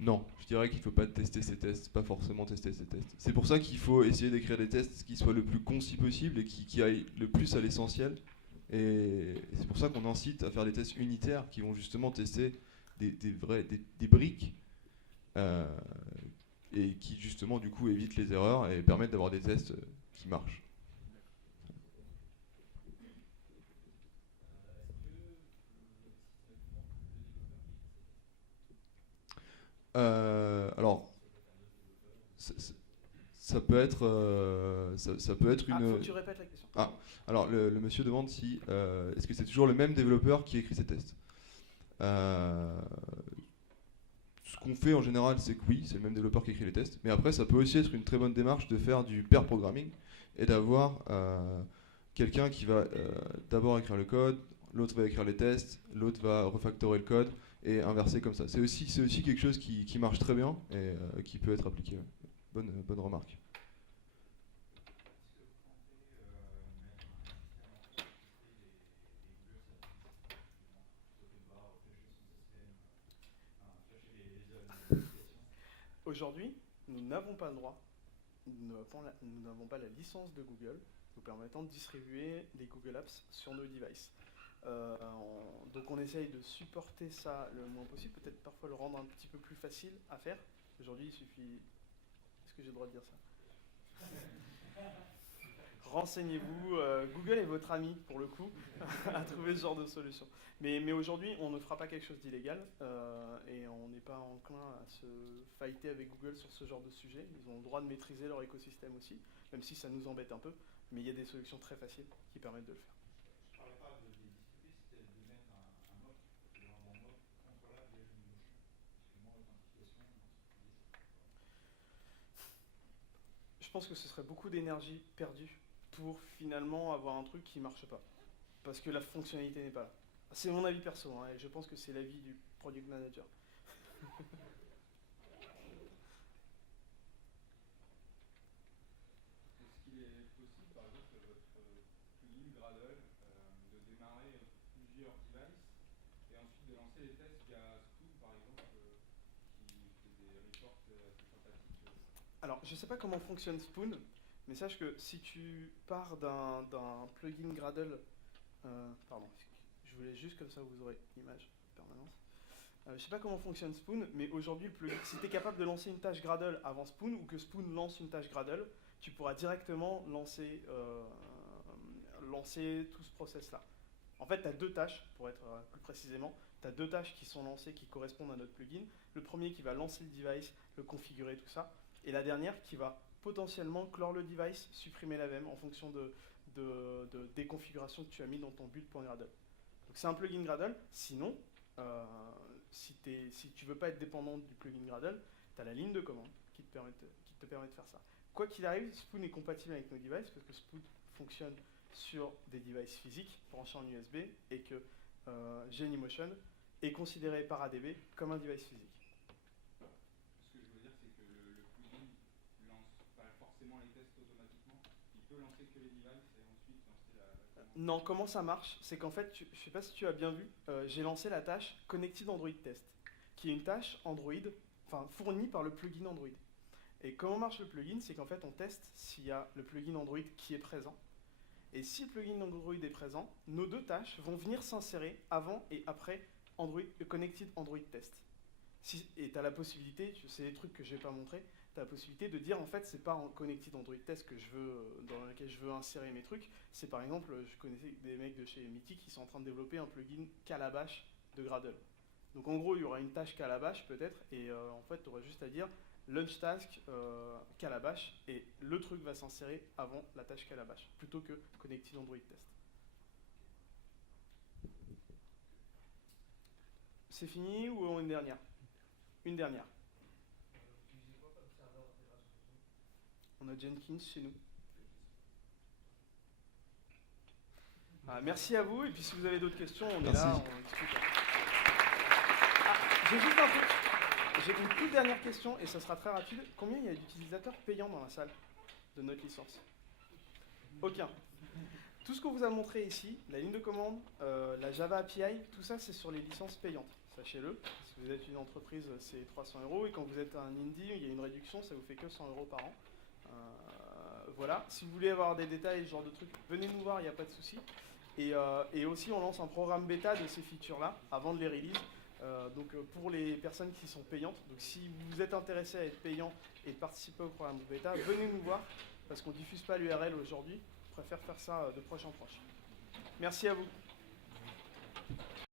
non, je dirais qu'il ne faut pas tester ces tests, pas forcément tester ces tests. C'est pour ça qu'il faut essayer d'écrire des tests qui soient le plus concis possible et qui aillent le plus à l'essentiel. Et c'est pour ça qu'on incite à faire des tests unitaires qui vont justement tester des briques et qui justement du coup évitent les erreurs et permettent d'avoir des tests qui marchent. Alors, ça peut être une. Faut que tu répètes la question. Alors le monsieur demande si est-ce que c'est toujours le même développeur qui écrit ces tests. Ce qu'on fait en général, c'est que oui, c'est le même développeur qui écrit les tests. Mais après, ça peut aussi être une très bonne démarche de faire du pair programming et d'avoir quelqu'un qui va d'abord écrire le code, l'autre va écrire les tests, l'autre va refactorer le code et inverser comme ça. C'est aussi quelque chose qui marche très bien et qui peut être appliqué. Bonne remarque. Aujourd'hui, nous n'avons pas le droit, nous n'avons pas la licence de Google nous permettant de distribuer les Google Apps sur nos devices. Donc on essaye de supporter ça le moins possible, peut-être parfois le rendre un petit peu plus facile à faire. Aujourd'hui, il suffit... Est-ce que j'ai le droit de dire ça? Renseignez-vous, Google est votre ami pour le coup, à trouver ce genre de solution. Mais aujourd'hui, on ne fera pas quelque chose d'illégal et on n'est pas enclin à se fighter avec Google sur ce genre de sujet. Ils ont le droit de maîtriser leur écosystème aussi, même si ça nous embête un peu. Mais il y a des solutions très faciles qui permettent de le faire. Je ne parlais pas de les distribuer, c'était de mettre un mode, un mode contrôlable via Genymotion. Parce que moi, l'authentification, je pense que ce serait beaucoup d'énergie perdue pour finalement avoir un truc qui ne marche pas. Parce que la fonctionnalité n'est pas là. C'est mon avis perso, hein, et je pense que c'est l'avis du product manager. est-ce qu'il est possible, par exemple, votre plugin Gradle de démarrer plusieurs devices et ensuite de lancer les tests via Spoon, par exemple, qui fait des reports assez sympathiques Alors, je ne sais pas comment fonctionne Spoon, mais sache que si tu pars d'un plugin Gradle, pardon, je voulais juste comme ça vous aurez l'image en permanence. Je ne sais pas comment fonctionne Spoon, mais aujourd'hui, si tu es capable de lancer une tâche Gradle avant Spoon ou que Spoon lance une tâche Gradle, tu pourras directement lancer tout ce process-là. En fait, tu as deux tâches, pour être plus précisément, tu as deux tâches qui sont lancées qui correspondent à notre plugin. Le premier qui va lancer le device, le configurer, tout ça, et la dernière qui va potentiellement clore le device, supprimer la VM en fonction des configurations que tu as mis dans ton build.gradle. Donc c'est un plugin Gradle. Sinon, si tu veux pas être dépendant du plugin Gradle, tu as la ligne de commande qui te permet de faire ça. Quoi qu'il arrive, Spoon est compatible avec nos devices parce que Spoon fonctionne sur des devices physiques branchés en USB et que Genymotion est considéré par ADB comme un device physique. Ce que je veux dire, c'est que le plugin lance pas forcément les tests automatiquement. Il peut lancer que les devices et ensuite lancer la commande. Non, comment ça marche? C'est qu'en fait, je ne sais pas si tu as bien vu, j'ai lancé la tâche Connected Android Test, qui est une tâche Android, enfin fournie par le plugin Android. Et comment marche le plugin? C'est qu'en fait, on teste s'il y a le plugin Android qui est présent. Et si le plugin Android est présent, nos deux tâches vont venir s'insérer avant et après Connected Android Test. Et tu as la possibilité, c'est des trucs que je ne vais pas montrer, tu as la possibilité de dire en fait c'est pas en Connected Android Test que je veux, dans lequel je veux insérer mes trucs. C'est par exemple, je connaissais des mecs de chez Mythic qui sont en train de développer un plugin Calabash de Gradle. Donc en gros il y aura une tâche Calabash peut-être et en fait tu auras juste à dire Launch Task Calabash et le truc va s'insérer avant la tâche Calabash plutôt que Connected Android Test. C'est fini ou une dernière? Une dernière. On a Jenkins chez nous. Merci à vous et puis si vous avez d'autres questions, on est là, on discute. J'ai juste un truc. J'ai une toute dernière question et ça sera très rapide. Combien il y a d'utilisateurs payants dans la salle de notre licence? Aucun. Tout ce qu'on vous a montré ici, la ligne de commande, la Java API, tout ça c'est sur les licences payantes. Sachez-le, si vous êtes une entreprise, c'est 300 €. Et quand vous êtes un indie, il y a une réduction, ça vous fait que 100 € par an. Voilà. Si vous voulez avoir des détails, ce genre de trucs, venez nous voir, il n'y a pas de souci. Et aussi, on lance un programme bêta de ces features-là avant de les release. Donc pour les personnes qui sont payantes, donc si vous êtes intéressé à être payant et de participer au programme bêta, venez nous voir parce qu'on ne diffuse pas l'URL aujourd'hui, on préfère faire ça de proche en proche. Merci à vous.